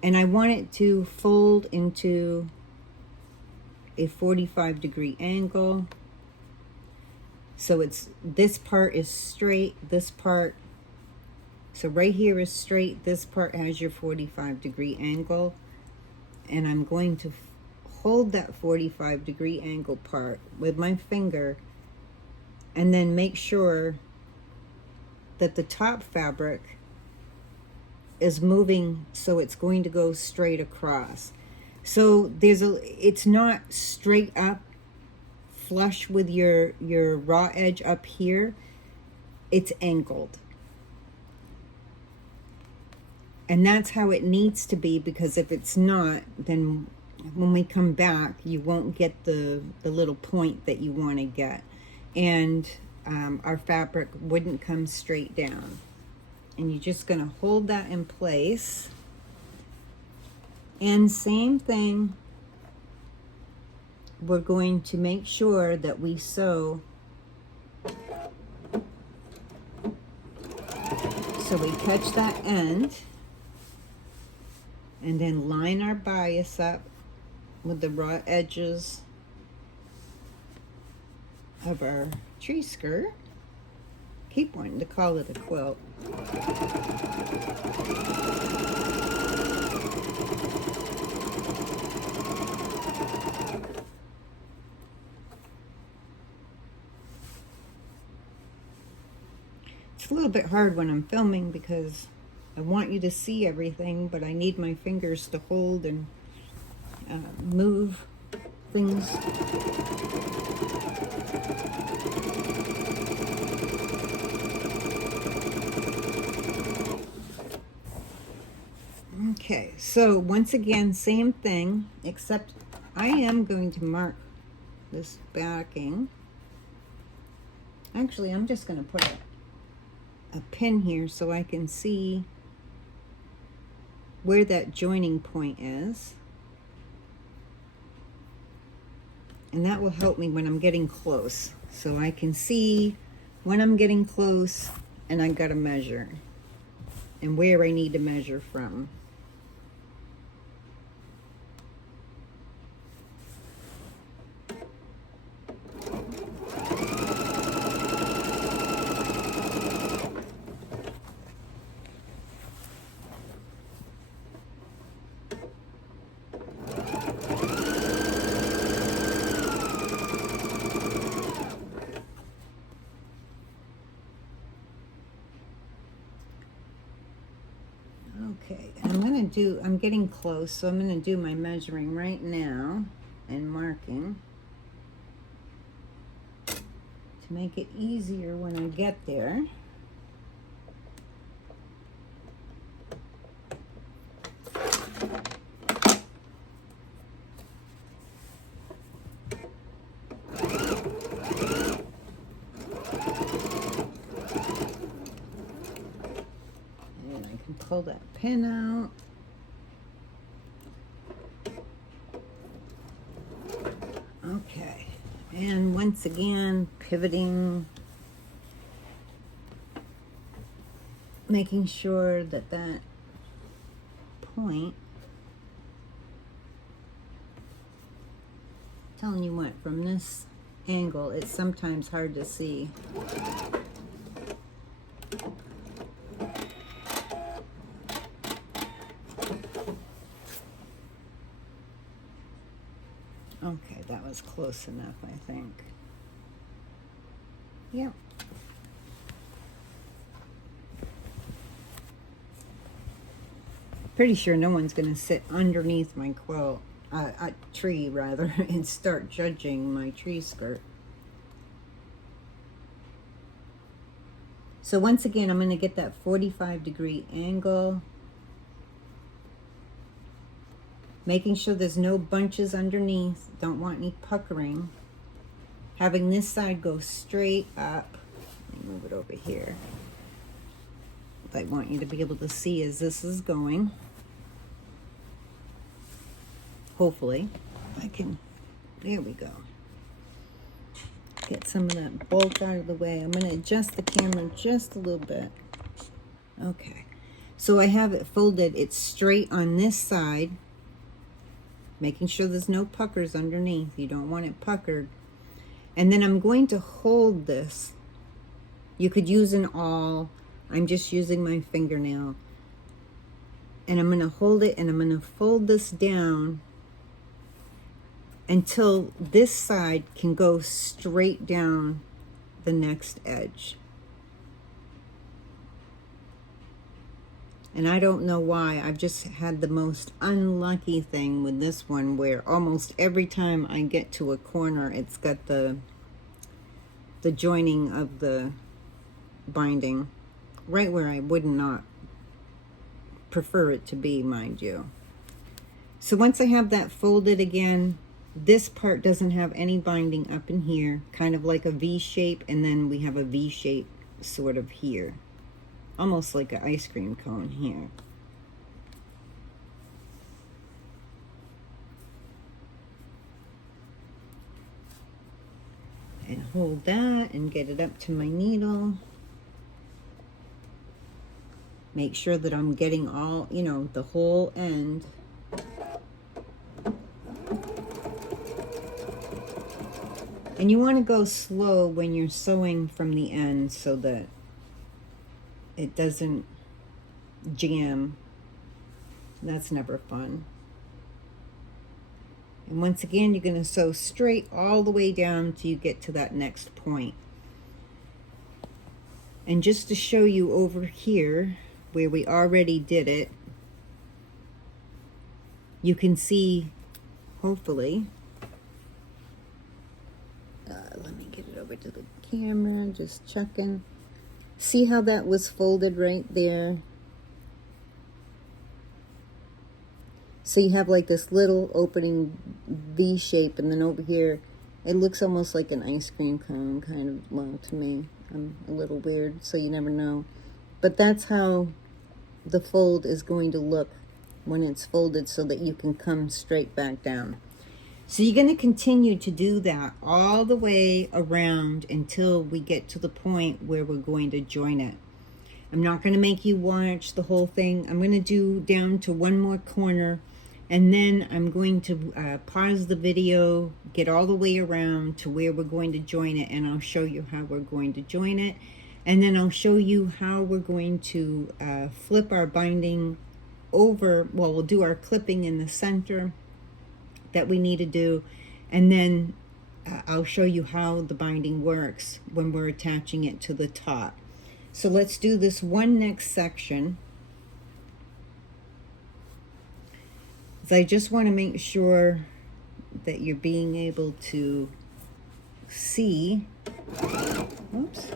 And I want it to fold into a 45-degree angle. So it's, this part is straight, this part, so right here is straight, this part has your 45-degree angle. And I'm going to hold that 45-degree angle part with my finger and then make sure that the top fabric is moving so it's going to go straight across. So it's not straight up flush with your raw edge up here. It's angled. And that's how it needs to be, because if it's not, then when we come back, you won't get the little point that you want to get. And our fabric wouldn't come straight down. And you're just going to hold that in place. And same thing, we're going to make sure that we sew so we catch that end and then line our bias up with the raw edges of our tree skirt. Keep wanting to call it a quilt. It's a little bit hard when I'm filming because I want you to see everything, but I need my fingers to hold and move things. Okay, so once again, same thing, except I am going to mark this backing. Actually, I'm just going to put a pin here so I can see where that joining point is. And that will help me when I'm getting close. So I can see when I'm getting close and I got to measure and where I need to measure from. Okay, I'm getting close, so I'm going to do my measuring right now and marking to make it easier when I get there. Pull that pin out. Okay, and once again, pivoting, making sure that that point, telling you what, from this angle, it's sometimes hard to see. Okay, that was close enough, I think. Yep. Pretty sure no one's gonna sit underneath my quilt, tree rather, and start judging my tree skirt. So once again, I'm gonna get that 45-degree angle, making sure there's no bunches underneath, don't want any puckering. Having this side go straight up. Let me move it over here. What I want you to be able to see as this is going. Hopefully, I can, there we go. Get some of that bulk out of the way. I'm gonna adjust the camera just a little bit. Okay, so I have it folded, it's straight on this side, making sure there's no puckers underneath. You don't want it puckered. And then I'm going to hold this. You could use an awl. I'm just using my fingernail. And I'm gonna hold it and I'm gonna fold this down until this side can go straight down the next edge. And I don't know why, I've just had the most unlucky thing with this one where almost every time I get to a corner, it's got the joining of the binding right where I would not prefer it to be, mind you. So once I have that folded again, this part doesn't have any binding up in here, kind of like a V shape, and then we have a V shape sort of here, almost like an ice cream cone here. And hold that and get it up to my needle. Make sure that I'm getting all, you know, the whole end. And you want to go slow when you're sewing from the end so that it doesn't jam. That's never fun. And once again, you're going to sew straight all the way down till you get to that next point. And just to show you over here, where we already did it, you can see, hopefully, let me get it over to the camera, just checking. See how that was folded right there? So you have like this little opening V shape, and then over here, it looks almost like an ice cream cone, kind of, well, to me. I'm a little weird, so you never know. But that's how the fold is going to look when it's folded, so that you can come straight back down. So you're going to continue to do that all the way around until we get to the point where we're going to join it. I'm not going to make you watch the whole thing. I'm going to do down to one more corner, and then I'm going to pause the video, get all the way around to where we're going to join it, and I'll show you how we're going to join it. And then I'll show you how we're going to flip our binding over. Well, we'll do our clipping in the center that we need to do, and then I'll show you how the binding works when we're attaching it to the top. So let's do this one next section. So I just want to make sure that you're being able to see. Oops.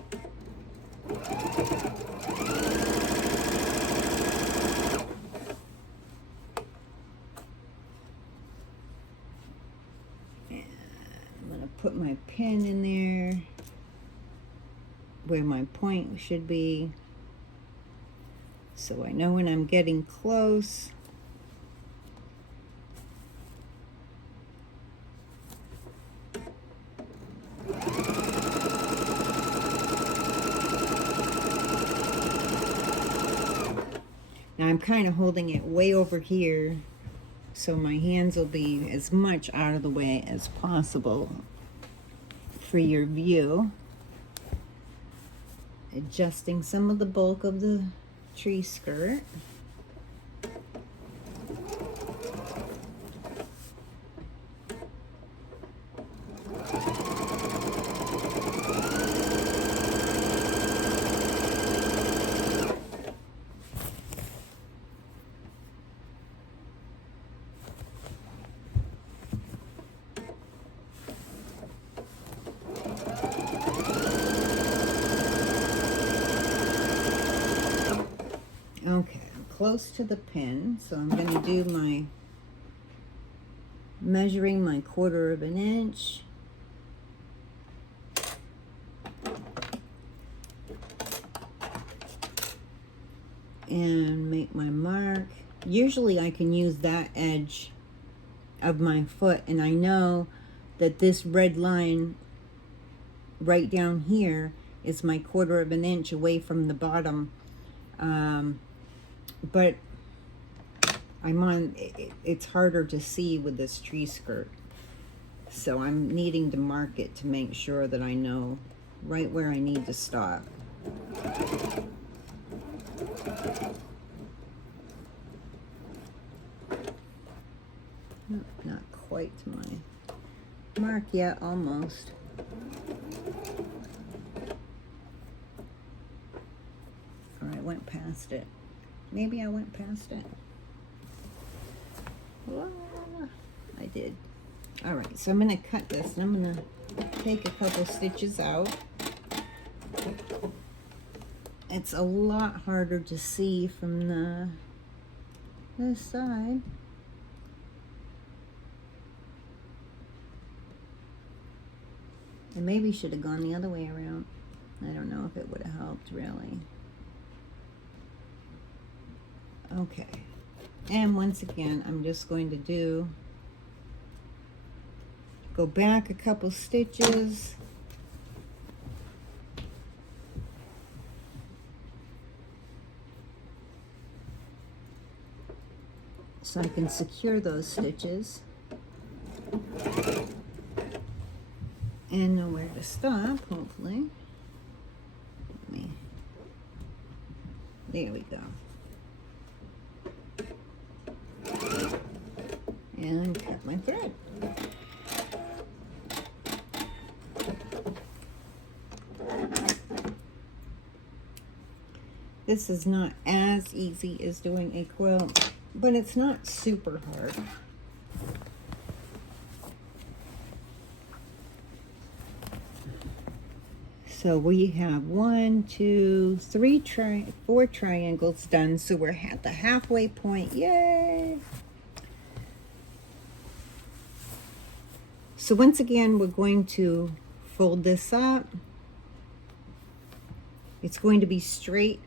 Put my pin in there where my point should be, so I know when I'm getting close. Now I'm kind of holding it way over here, so my hands will be as much out of the way as possible for your view. Adjusting some of the bulk of the tree skirt. close to the pin, so I'm going to do my measuring my 1/4 of an inch. And make my mark. Usually I can use that edge of my foot, and I know that this red line right down here is my 1/4 of an inch away from the bottom, but it's harder to see with this tree skirt, so I'm needing to mark it to make sure that I know right where I need to stop. Not quite to my mark yet, almost. Or I went past it. Maybe I went past it. I did. All right, so I'm going to cut this, and I'm going to take a couple stitches out. It's a lot harder to see from this side. I maybe should have gone the other way around. I don't know if it would have helped, really. Okay. And once again, I'm just going to go back a couple stitches. So I can secure those stitches. And know where to stop, hopefully. There we go. And cut my thread. This is not as easy as doing a quilt, but it's not super hard. So we have 1, 2, 3, 4 triangles done. So we're at the halfway point. Yay! So once again, we're going to fold this up. It's going to be straight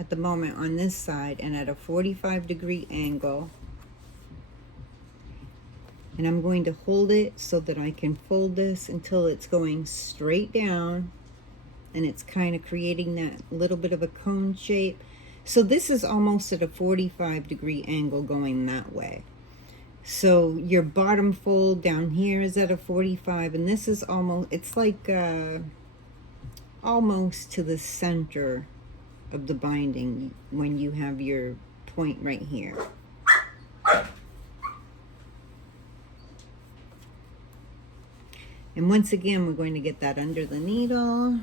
at the moment on this side and at a 45-degree angle. And I'm going to hold it so that I can fold this until it's going straight down. And it's kind of creating that little bit of a cone shape. So this is almost at a 45-degree angle going that way. So your bottom fold down here is at a 45, and this is almost, it's like almost to the center of the binding when you have your point right here. And once again, we're going to get that under the needle.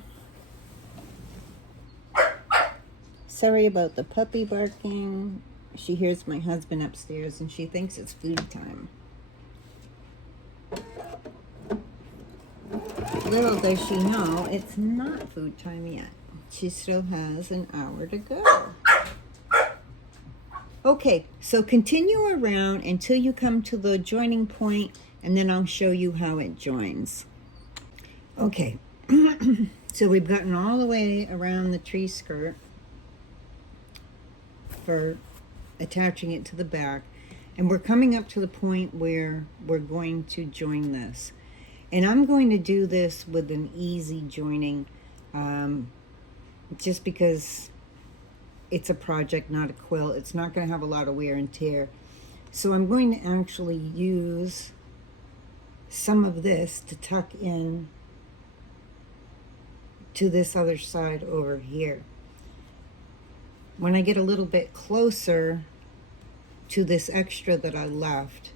Sorry about the puppy barking. She hears my husband upstairs and she thinks it's food time. Little does she know, it's not food time yet. She still has an hour to go. Okay, so continue around until you come to the joining point, and then I'll show you how it joins. Okay, so we've gotten all the way around the tree skirt for attaching it to the back, and we're coming up to the point where we're going to join this. And I'm going to do this with an easy joining, just because it's a project, not a quilt. It's not going to have a lot of wear and tear. So I'm going to actually use some of this to tuck in to this other side over here. When I get a little bit closer to this extra that I left,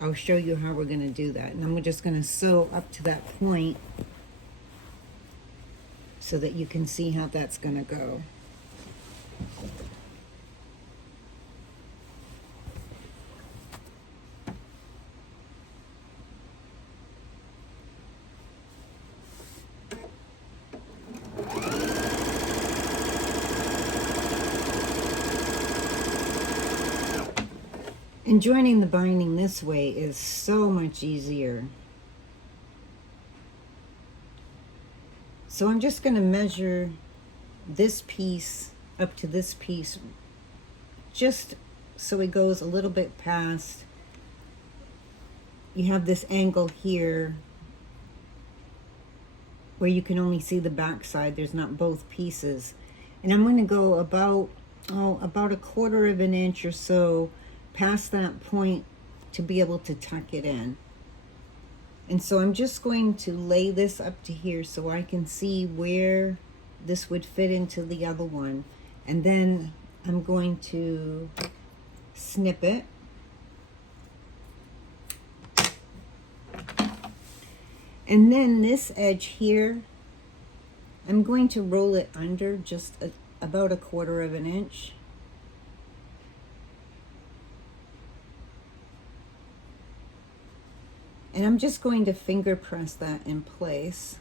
I'll show you how we're going to do that. And I'm just going to sew up to that point so that you can see how that's going to go. And joining the binding this way is so much easier. So I'm just going to measure this piece up to this piece, just so it goes a little bit past. You have this angle here where you can only see the back side. There's not both pieces. And I'm going to go about a quarter of an inch or so past that point to be able to tuck it in. And so I'm just going to lay this up to here so I can see where this would fit into the other one. And then I'm going to snip it. And then this edge here, I'm going to roll it under just about a quarter of an inch. And I'm just going to finger press that in place.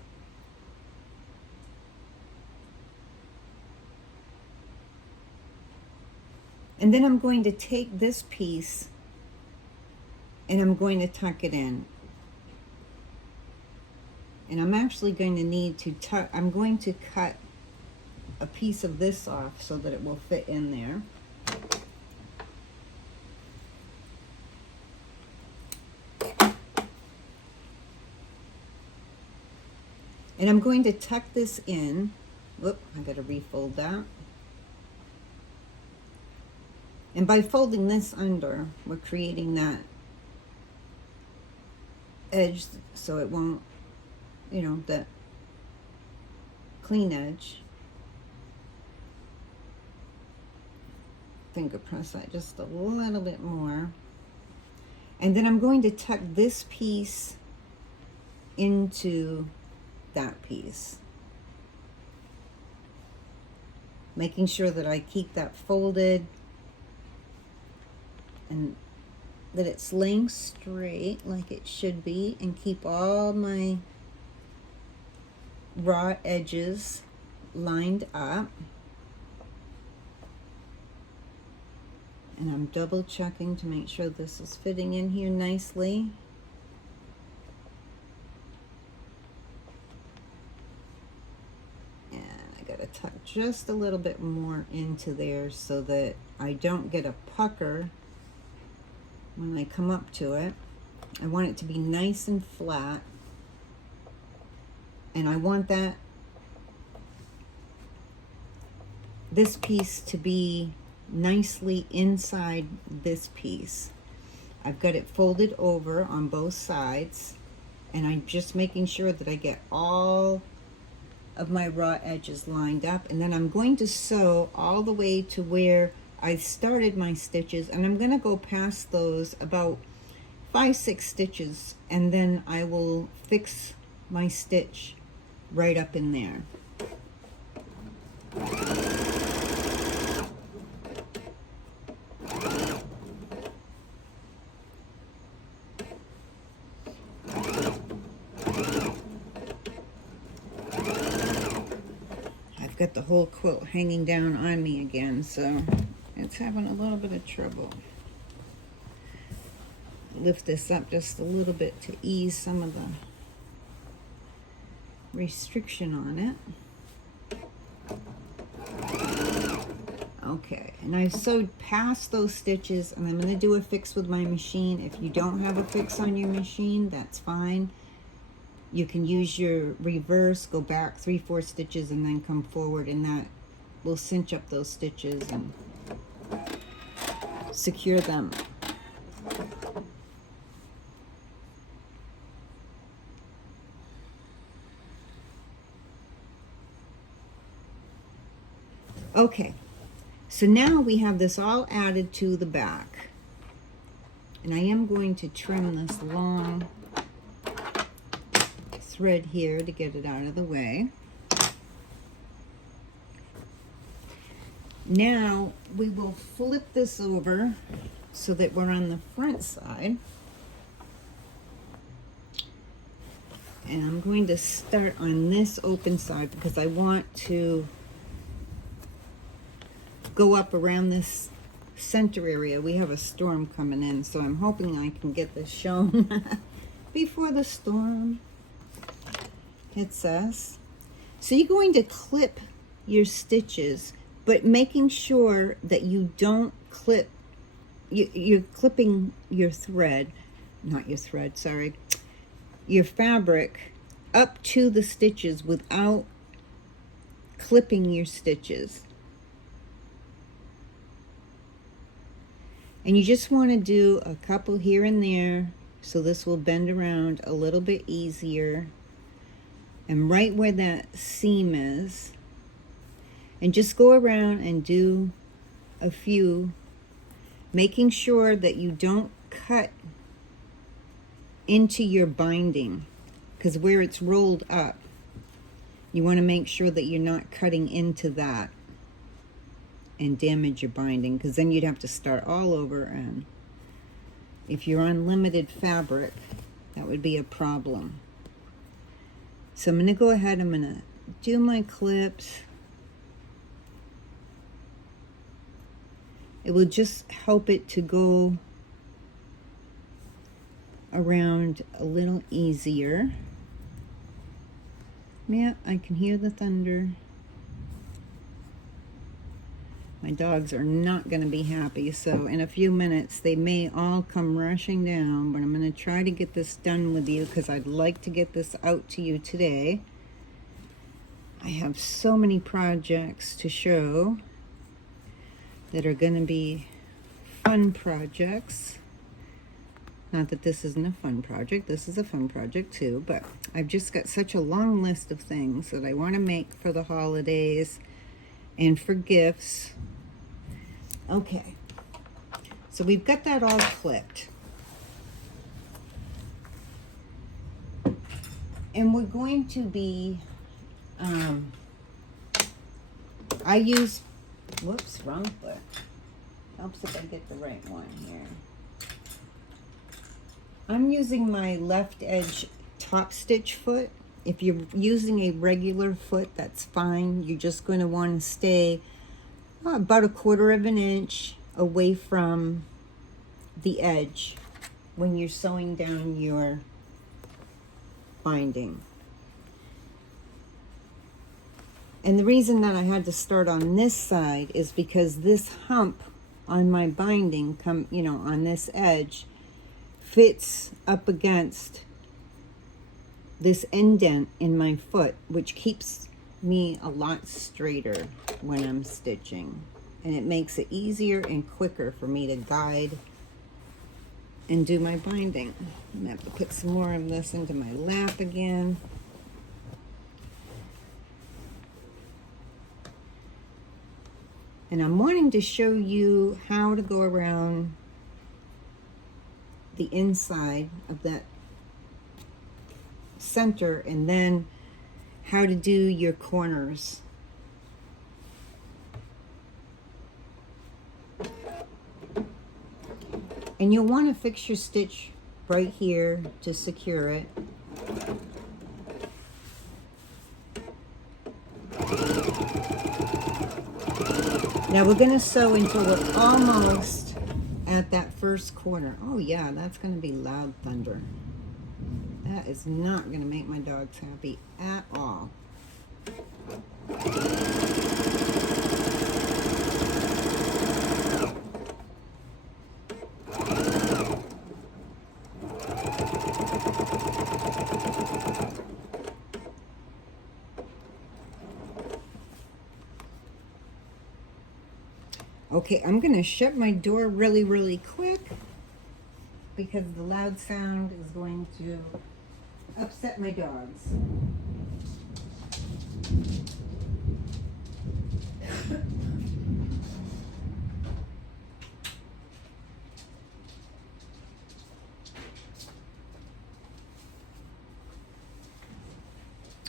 And then I'm going to take this piece and I'm going to tuck it in. And I'm actually going to need to tuck, I'm going to cut a piece of this off so that it will fit in there. And I'm going to tuck this in. Whoop, I gotta refold that. And by folding this under, we're creating that edge so it won't, you know, that clean edge. Finger press that just a little bit more. And then I'm going to tuck this piece into that piece, making sure that I keep that folded and that it's laying straight like it should be, and keep all my raw edges lined up. And I'm double checking to make sure this is fitting in here nicely. Tuck just a little bit more into there so that I don't get a pucker when I come up to it. I want it to be nice and flat, and I want this piece to be nicely inside this piece. I've got it folded over on both sides, and I'm just making sure that I get all of my raw edges lined up. And then I'm going to sew all the way to where I started my stitches, and I'm going to go past those about 5-6 stitches, and then I will fix my stitch right up in there. Got the whole quilt hanging down on me again, so it's having a little bit of trouble. Lift this up just a little bit to ease some of the restriction on it. Okay, and I've sewed past those stitches, and I'm going to do a fix with my machine. If you don't have a fix on your machine, that's fine. You can use your reverse, go back 3-4 stitches, and then come forward, and that will cinch up those stitches and secure them. Okay, so now we have this all added to the back, and I am going to trim this long thread here to get it out of the way. Now we will flip this over so that we're on the front side, and I'm going to start on this open side because I want to go up around this center area. We have a storm coming in, so I'm hoping I can get this shown before the storm hits us. So you're going to clip your stitches, but making sure that you don't clip, you're clipping your thread, not your thread, sorry, your fabric up to the stitches without clipping your stitches. And you just want to do a couple here and there, so this will bend around a little bit easier. And right where that seam is, and just go around and do a few, making sure that you don't cut into your binding, because where it's rolled up, you want to make sure that you're not cutting into that and damage your binding, because then you'd have to start all over, and if you're on limited fabric, that would be a problem. So I'm going to go ahead, I'm going to do my clips. It will just help it to go around a little easier. Yeah, I can hear the thunder. My dogs are not going to be happy, so in a few minutes they may all come rushing down, but I'm going to try to get this done with you because I'd like to get this out to you today. I have so many projects to show that are going to be fun projects. Not that this isn't a fun project, this is a fun project too, but I've just got such a long list of things that I want to make for the holidays and for gifts. Okay, so we've got that all clipped. And we're going to be, I use, whoops, wrong foot. Helps if I get the right one here. I'm using my left edge top stitch foot. If you're using a regular foot, that's fine. You're just going to want to stay about 1/4 of an inch away from the edge when you're sewing down your binding. And the reason that I had to start on this side is because this hump on my binding, on this edge, fits up against this indent in my foot, which keeps me a lot straighter when I'm stitching, and it makes it easier and quicker for me to guide and do my binding. I'm gonna have to put some more of this into my lap again. And I'm wanting to show you how to go around the inside of that center, and then how to do your corners. And you'll want to fix your stitch right here to secure it. Now we're going to sew until we're almost at that first corner. Oh yeah, that's going to be loud thunder. That is not going to make my dogs happy at all. Okay, I'm going to shut my door really, really quick because the loud sound is going to upset my dogs.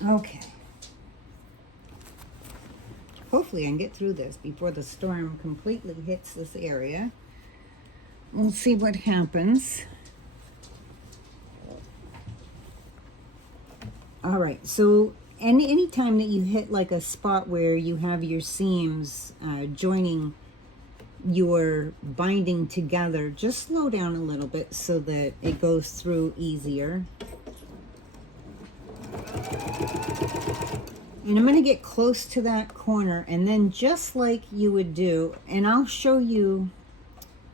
Okay. Hopefully I can get through this before the storm completely hits this area. We'll see what happens. All right, so any time that you hit like a spot where you have your seams joining you're binding together, just slow down a little bit so that it goes through easier. And I'm going to get close to that corner, and then just like you would do, and I'll show you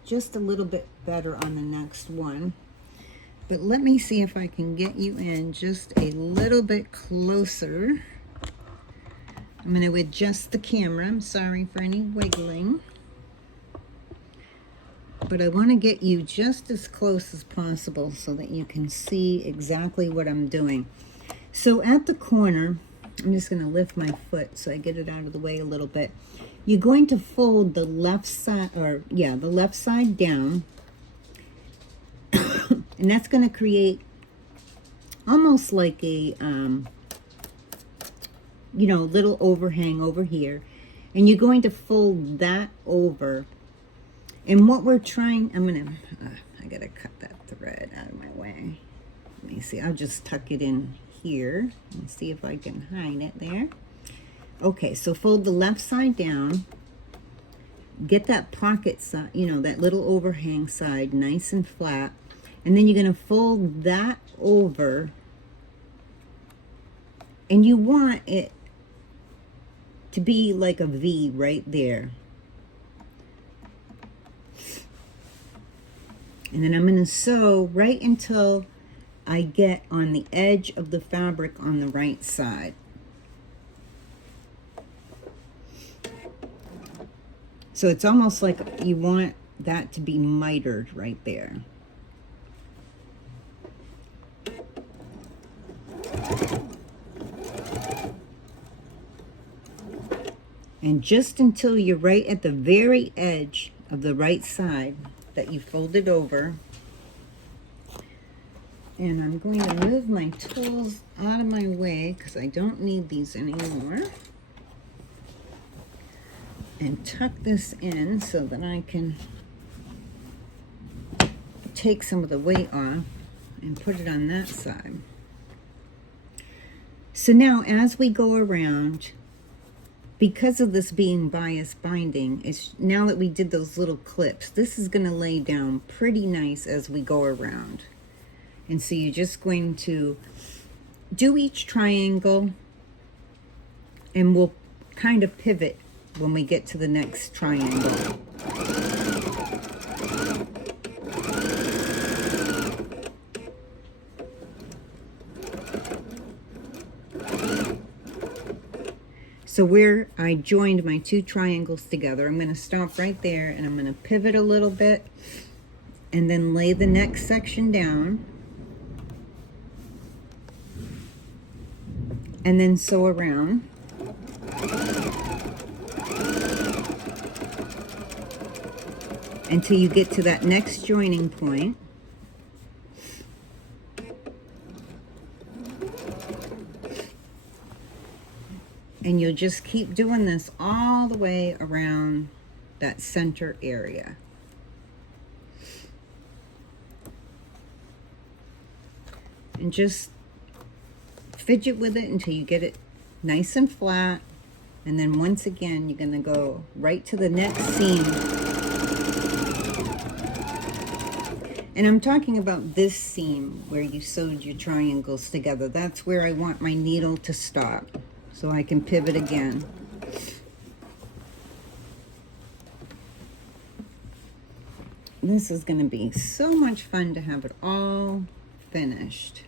just a little bit better on the next one. But let me see if I can get you in just a little bit closer. I'm going to adjust the camera. I'm sorry for any wiggling. But I want to get you just as close as possible so that you can see exactly what I'm doing. So at the corner, I'm just going to lift my foot so I get it out of the way a little bit. You're going to fold the left side, the left side down. And that's going to create almost like a, little overhang over here. And you're going to fold that over. And what we're trying, I got to cut that thread out of my way. Let me see, I'll just tuck it in here and see if I can hide it there. Okay, so fold the left side down. Get that pocket side, that little overhang side nice and flat. And then you're going to fold that over. And you want it to be like a V right there. And then I'm going to sew right until I get on the edge of the fabric on the right side. So it's almost like you want that to be mitered right there. And just until you're right at the very edge of the right side that you folded over. And I'm going to move my tools out of my way because I don't need these anymore. And tuck this in so that I can take some of the weight off and put it on that side. So now as we go around, because of this being bias binding, it's now that we did those little clips, this is going to lay down pretty nice as we go around. And so you're just going to do each triangle, and we'll kind of pivot when we get to the next triangle. So where I joined my two triangles together, I'm going to stop right there, and I'm going to pivot a little bit and then lay the next section down and then sew around. Until you get to that next joining point. And you'll just keep doing this all the way around that center area. And just fidget with it until you get it nice and flat. And then once again, you're going to go right to the next seam. And I'm talking about this seam where you sewed your triangles together. That's where I want my needle to stop, so I can pivot again. This is going to be so much fun to have it all finished.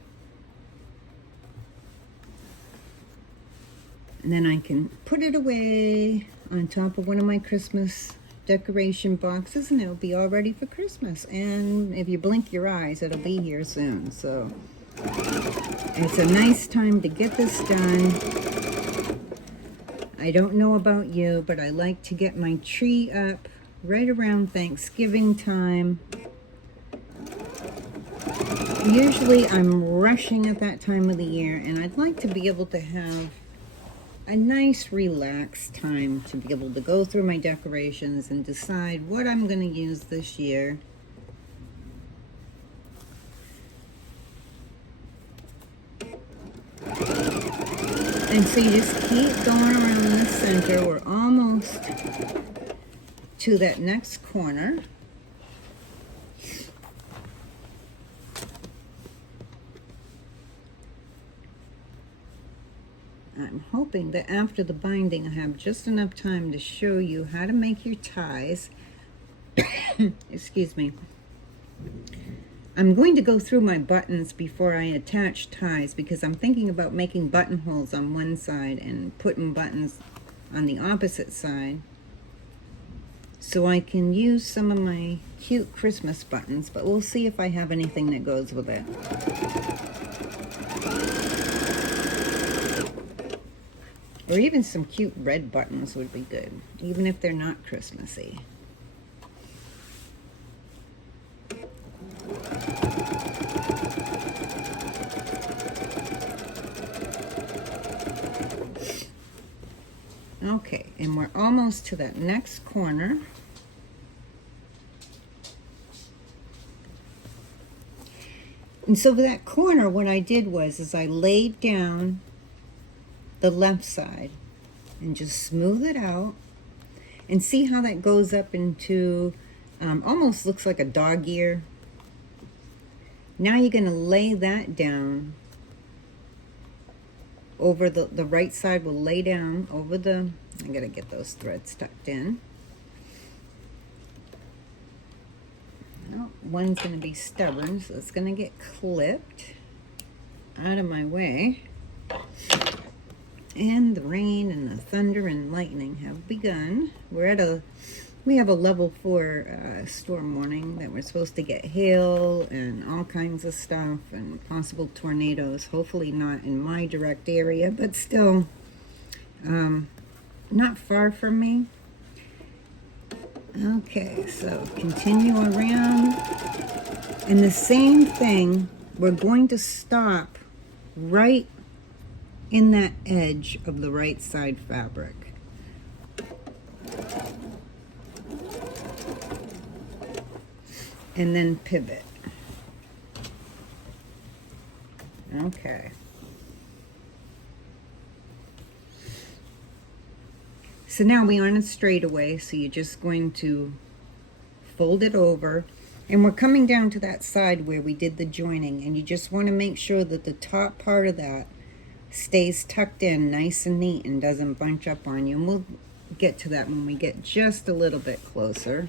And then I can put it away on top of one of my Christmas decoration boxes, and it'll be all ready for Christmas. And if you blink your eyes, it'll be here soon. So it's a nice time to get this done. I don't know about you, but I like to get my tree up right around Thanksgiving time. Usually I'm rushing at that time of the year, and I'd like to be able to have a nice relaxed time to be able to go through my decorations and decide what I'm going to use this year. And so you just keep going around the center. We're almost to that next corner. I'm hoping that after the binding I have just enough time to show you how to make your ties. Excuse me. I'm going to go through my buttons before I attach ties because I'm thinking about making buttonholes on one side and putting buttons on the opposite side, so I can use some of my cute Christmas buttons, but we'll see if I have anything that goes with it. Or even some cute red buttons would be good, even if they're not Christmassy. Okay, and we're almost to that next corner. And so that corner, what I did was I laid down the left side and just smooth it out, and see how that goes up into almost looks like a dog ear. Now you're going to lay that down over the right side will lay down over the, I gotta get those threads tucked in. Oh, one's gonna be stubborn, so it's gonna get clipped out of my way. And the rain and the thunder and lightning have begun. We have a level 4 storm warning that we're supposed to get hail and all kinds of stuff and possible tornadoes. Hopefully not in my direct area, but still not far from me. Okay, so continue around. And the same thing, we're going to stop right in that edge of the right side fabric. And then pivot. Okay. So now we're on a straightaway, so you're just going to fold it over, and we're coming down to that side where we did the joining, and you just want to make sure that the top part of that stays tucked in nice and neat and doesn't bunch up on you. And we'll get to that when we get just a little bit closer.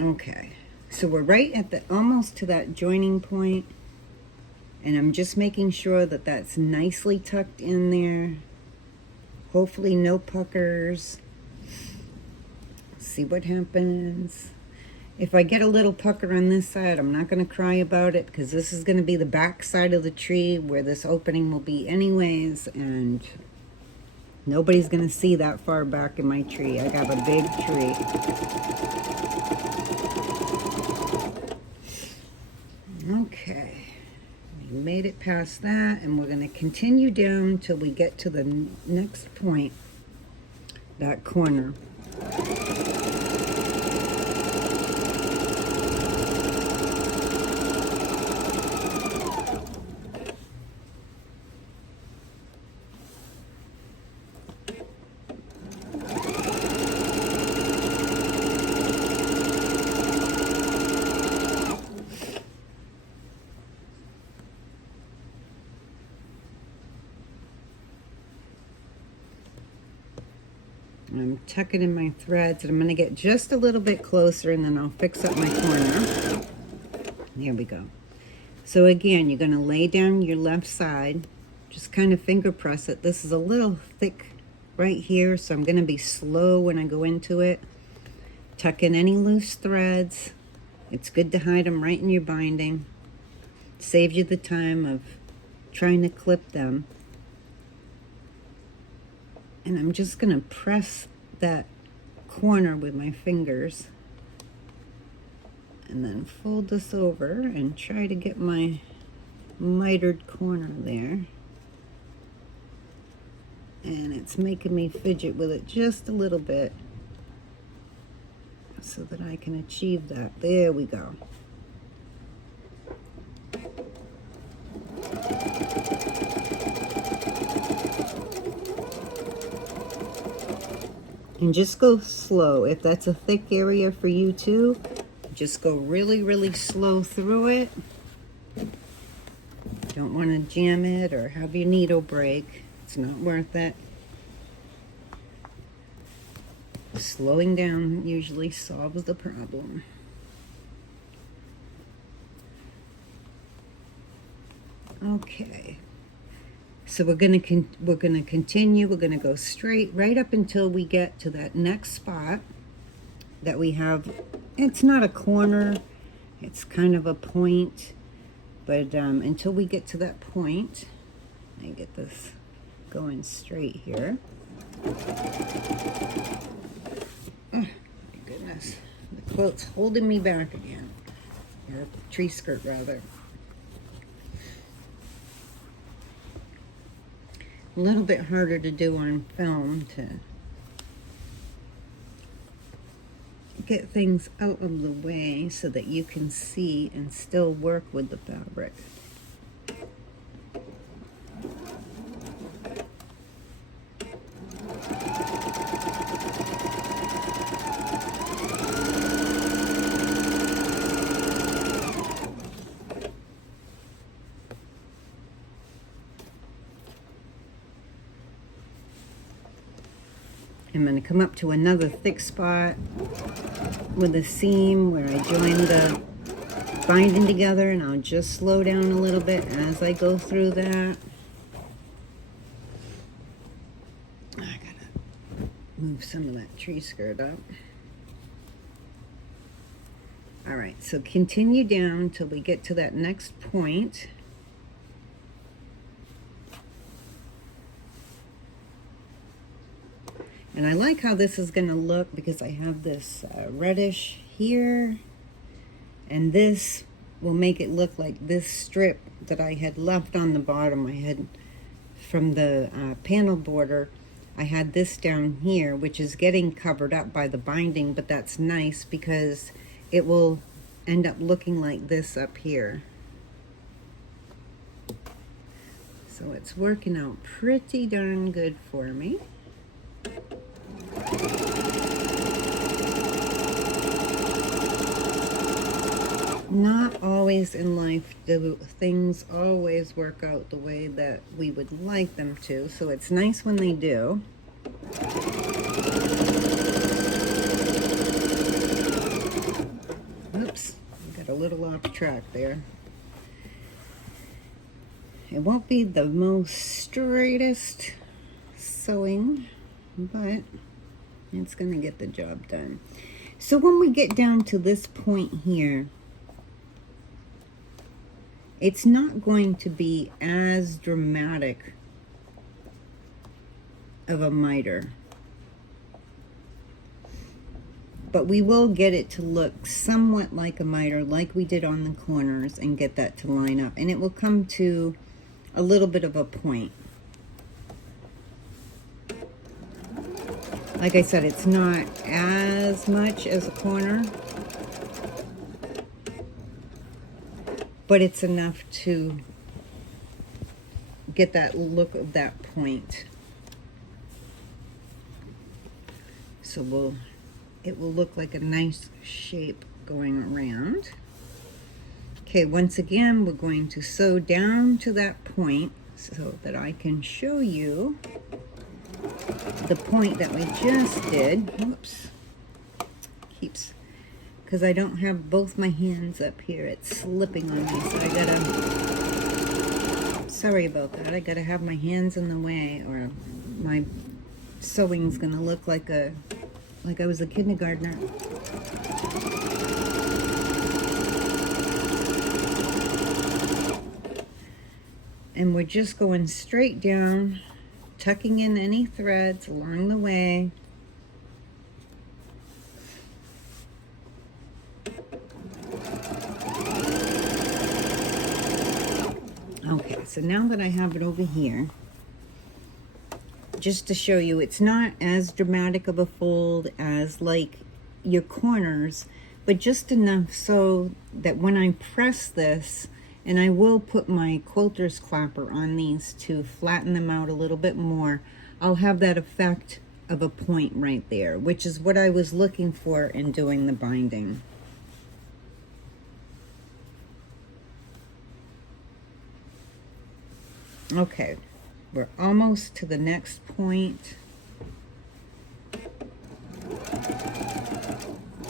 Okay, so we're right at the almost to that joining point, and I'm just making sure that that's nicely tucked in there. Hopefully no puckers. See what happens. If I get a little pucker on this side, I'm not going to cry about it, because this is going to be the back side of the tree where this opening will be anyways, and nobody's going to see that far back in my tree. I got a big tree. Okay, we made it past that, and we're going to continue down till we get to the next point, that corner. I'm tucking in my threads, and I'm going to get just a little bit closer, and then I'll fix up my corner. There we go. So again, you're going to lay down your left side, just kind of finger press it. This is a little thick right here, so I'm going to be slow when I go into it. Tuck in any loose threads. It's good to hide them right in your binding. Saves you the time of trying to clip them. And I'm just going to press that corner with my fingers, and then fold this over and try to get my mitered corner there. And it's making me fidget with it just a little bit so that I can achieve that. There we go. And just go slow. If that's a thick area for you too, just go really, really slow through it. Don't want to jam it or have your needle break. It's not worth it. Slowing down usually solves the problem. Okay. So we're gonna continue. We're gonna go straight right up until we get to that next spot that we have. It's not a corner, it's kind of a point, but until we get to that point, I get this going straight here. Oh my goodness, the quilt's holding me back again, or tree skirt rather. A little bit harder to do on film to get things out of the way so that you can see and still work with the fabric. I'm going to come up to another thick spot with a seam where I join the binding together, and I'll just slow down a little bit as I go through that. I gotta move some of that tree skirt up. All right, so continue down until we get to that next point. And I like how this is going to look because I have this reddish here, and this will make it look like this strip that I had left on the bottom. I had from the panel border, I had this down here, which is getting covered up by the binding, but that's nice because it will end up looking like this up here. So it's working out pretty darn good for me. Not always in life do things always work out the way that we would like them to, so it's nice when they do. Oops, I got a little off track there. It won't be the most straightest sewing, but it's going to get the job done. So when we get down to this point here, it's not going to be as dramatic of a miter, but we will get it to look somewhat like a miter, like we did on the corners, and get that to line up, and it will come to a little bit of a point. Like I said, it's not as much as a corner, but it's enough to get that look of that point. So it will look like a nice shape going around. Okay, once again, we're going to sew down to that point so that I can show you the point that we just did. Whoops. Keeps, because I don't have both my hands up here, it's slipping on me, so I gotta, sorry about that, I gotta have my hands in the way or my sewing's gonna look like I was a kindergartner. And we're just going straight down, tucking in any threads along the way. Okay, so now that I have it over here, just to show you, it's not as dramatic of a fold as like your corners, but just enough so that when I press this, and I will put my quilter's clapper on these to flatten them out a little bit more, I'll have that effect of a point right there, which is what I was looking for in doing the binding. Okay, we're almost to the next point.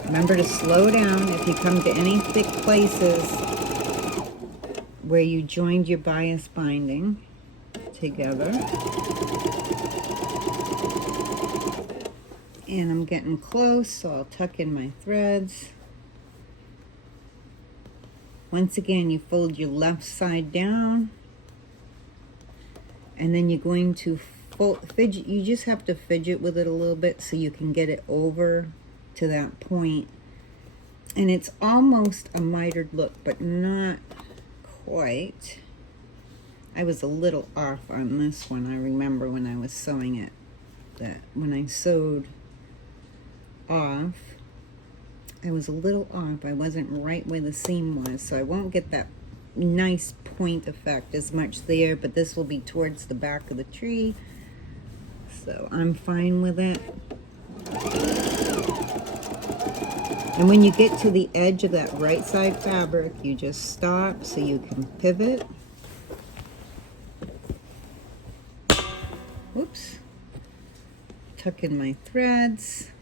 Remember to slow down if you come to any thick places where you joined your bias binding together. And I'm getting close, so I'll tuck in my threads. Once again, you fold your left side down, and then you're going to fidget. You just have to fidget with it a little bit so you can get it over to that point. And it's almost a mitered look, but not quite. I was a little off on this one. I remember when I was sewing it, that when I sewed off, I was a little off. I wasn't right where the seam was, so I won't get that nice point effect as much there, but this will be towards the back of the tree, so I'm fine with it. And when you get to the edge of that right side fabric, you just stop so you can pivot. Whoops. Tuck in my threads.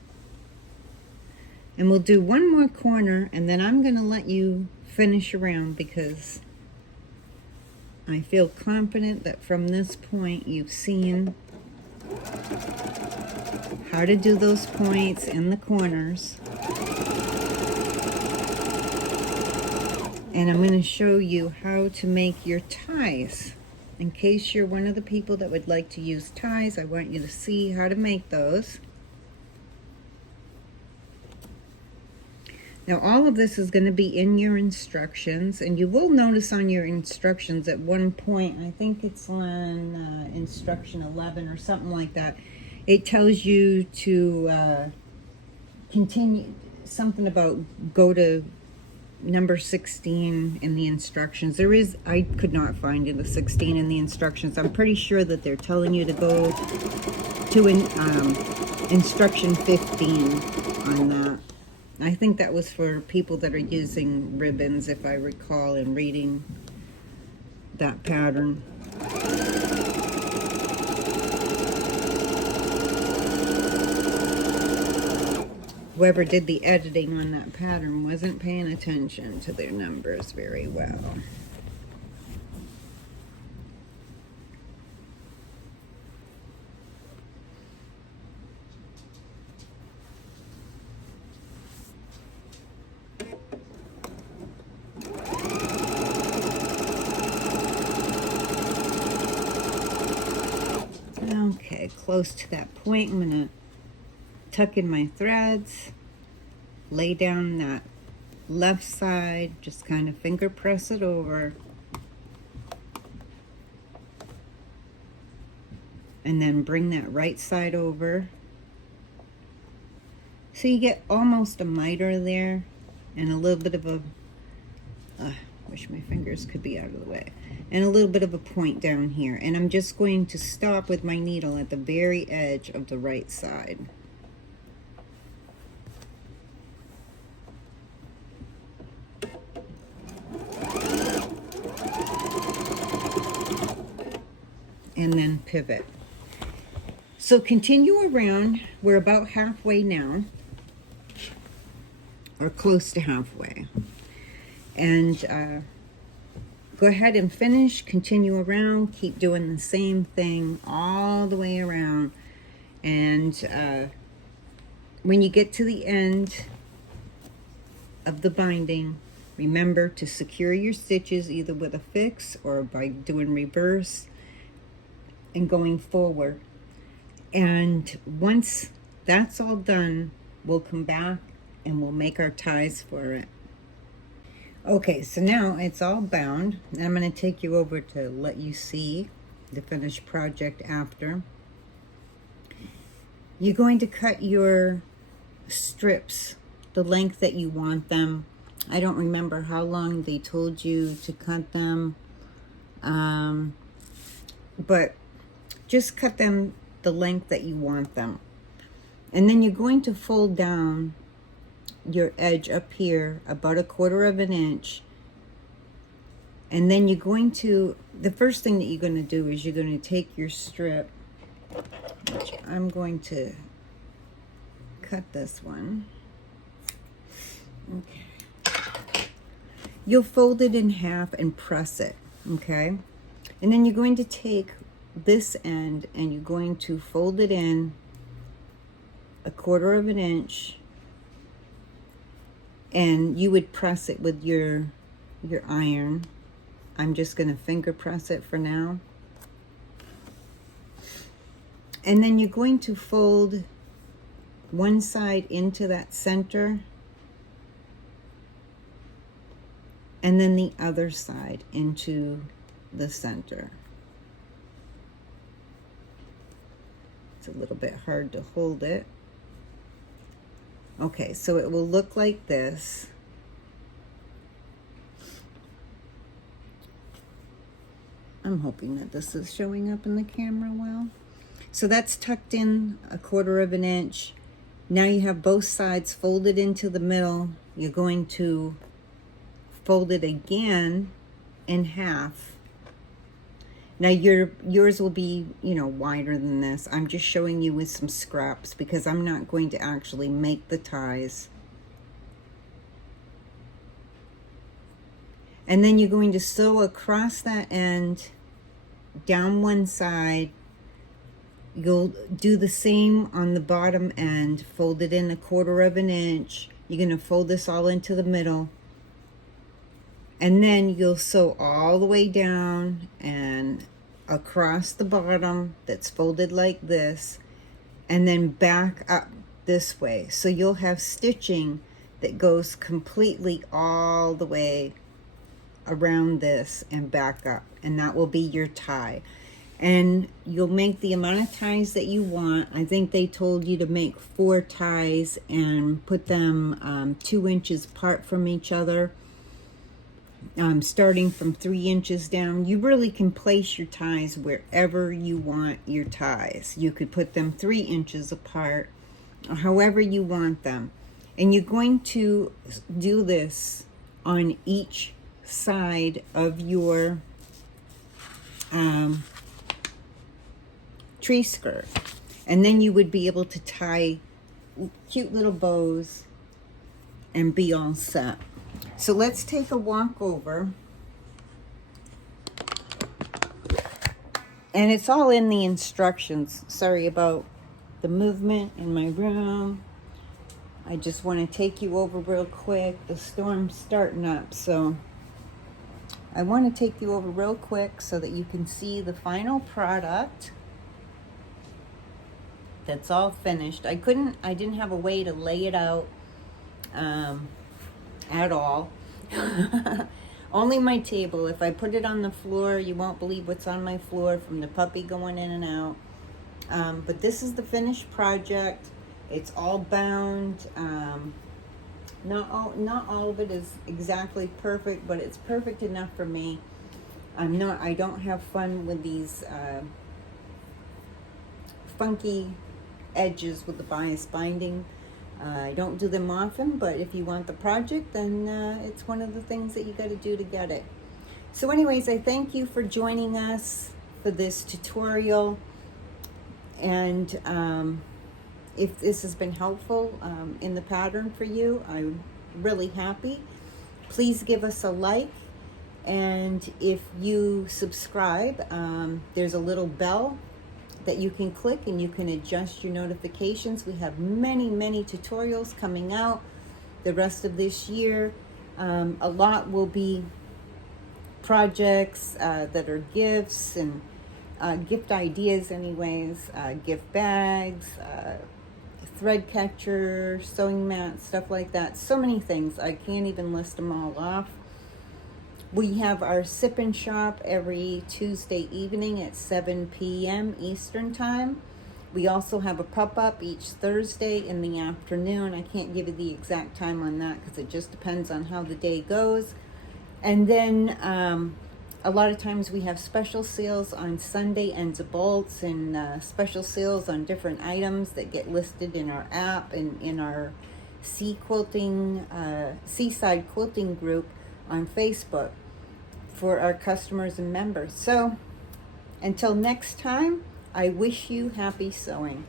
And we'll do one more corner, and then I'm going to let you finish around, because I feel confident that from this point you've seen how to do those points in the corners. And I'm going to show you how to make your ties. In case you're one of the people that would like to use ties, I want you to see how to make those. Now, all of this is going to be in your instructions, and you will notice on your instructions at one point, I think it's on instruction 11 or something like that, it tells you to continue, something about go to number 16 in the instructions. There is, I could not find the 16 in the instructions. I'm pretty sure that they're telling you to go to instruction 15 on that. I think that was for people that are using ribbons, if I recall, in reading that pattern. Whoever did the editing on that pattern wasn't paying attention to their numbers very well. Okay, close to that point, I'm going to tuck in my threads, lay down that left side, just kind of finger press it over, and then bring that right side over. So you get almost a miter there, and a little bit of a, wish my fingers could be out of the way, and a little bit of a point down here. And I'm just going to stop with my needle at the very edge of the right side. And then pivot. So continue around. We're about halfway now, or close to halfway. And go ahead and finish, continue around, keep doing the same thing all the way around. And when you get to the end of the binding, remember to secure your stitches either with a fix or by doing reverse and going forward. And once that's all done, we'll come back and we'll make our ties for it. Okay, so now it's all bound. I'm going to take you over to let you see the finished project after. You're going to cut your strips the length that you want them. I don't remember how long they told you to cut them, but just cut them the length that you want them. And then you're going to fold down your edge up here about 1/4 of an inch. And then you're going to, the first thing that you're going to do is you're going to take your strip, which I'm going to cut this one. Okay. You'll fold it in half and press it, okay? And then you're going to take this end and you're going to fold it in 1/4 of an inch, and you would press it with your iron. I'm just going to finger press it for now. And then you're going to fold one side into that center, and then the other side into the center. It's a little bit hard to hold it. Okay, so it will look like this. I'm hoping that this is showing up in the camera well. So that's tucked in 1/4 of an inch. Now you have both sides folded into the middle. You're going to fold it again in half. Now yours will be, you know, wider than this. I'm just showing you with some scraps because I'm not going to actually make the ties. And then you're going to sew across that end down one side. You'll do the same on the bottom end. Fold it in 1/4 of an inch. You're going to fold this all into the middle. And then you'll sew all the way down and across the bottom that's folded like this, and then back up this way. So you'll have stitching that goes completely all the way around this and back up, and that will be your tie. And you'll make the amount of ties that you want. I think they told you to make 4 ties and put them 2 inches apart from each other, starting from 3 inches down. You really can place your ties wherever you want your ties. You could put them 3 inches apart, or however you want them. And you're going to do this on each side of your tree skirt, and then you would be able to tie cute little bows and be all set. So let's take a walk over, and it's all in the instructions. Sorry about the movement in my room. I just want to take you over real quick. The storm's starting up, so I want to take you over real quick so that you can see the final product that's all finished. I didn't have a way to lay it out at all. Only my table. If I put it on the floor, you won't believe what's on my floor from the puppy going in and out. But this is the finished project. It's all bound. Not all of it is exactly perfect, but it's perfect enough for me. I don't have fun with these funky edges with the bias binding. I don't do them often, but if you want the project, then it's one of the things that you got to do to get it. So anyways, I thank you for joining us for this tutorial, and if this has been helpful in the pattern for you, I'm really happy. Please give us a like, and if you subscribe, there's a little bell that you can click and you can adjust your notifications. We have many tutorials coming out the rest of this year. A lot will be projects that are gifts and gift ideas anyways, gift bags, thread catcher, sewing mats, stuff like that. So many things. I can't even list them all off. We have our sip and shop every Tuesday evening at 7 p.m. Eastern time. We also have a pop-up each Thursday in the afternoon. I can't give you the exact time on that because it just depends on how the day goes. And then a lot of times we have special sales on Sunday ends of bolts, and special sales on different items that get listed in our app and in our Seaside Quilting group on Facebook for our customers and members. So until next time, I wish you happy sewing.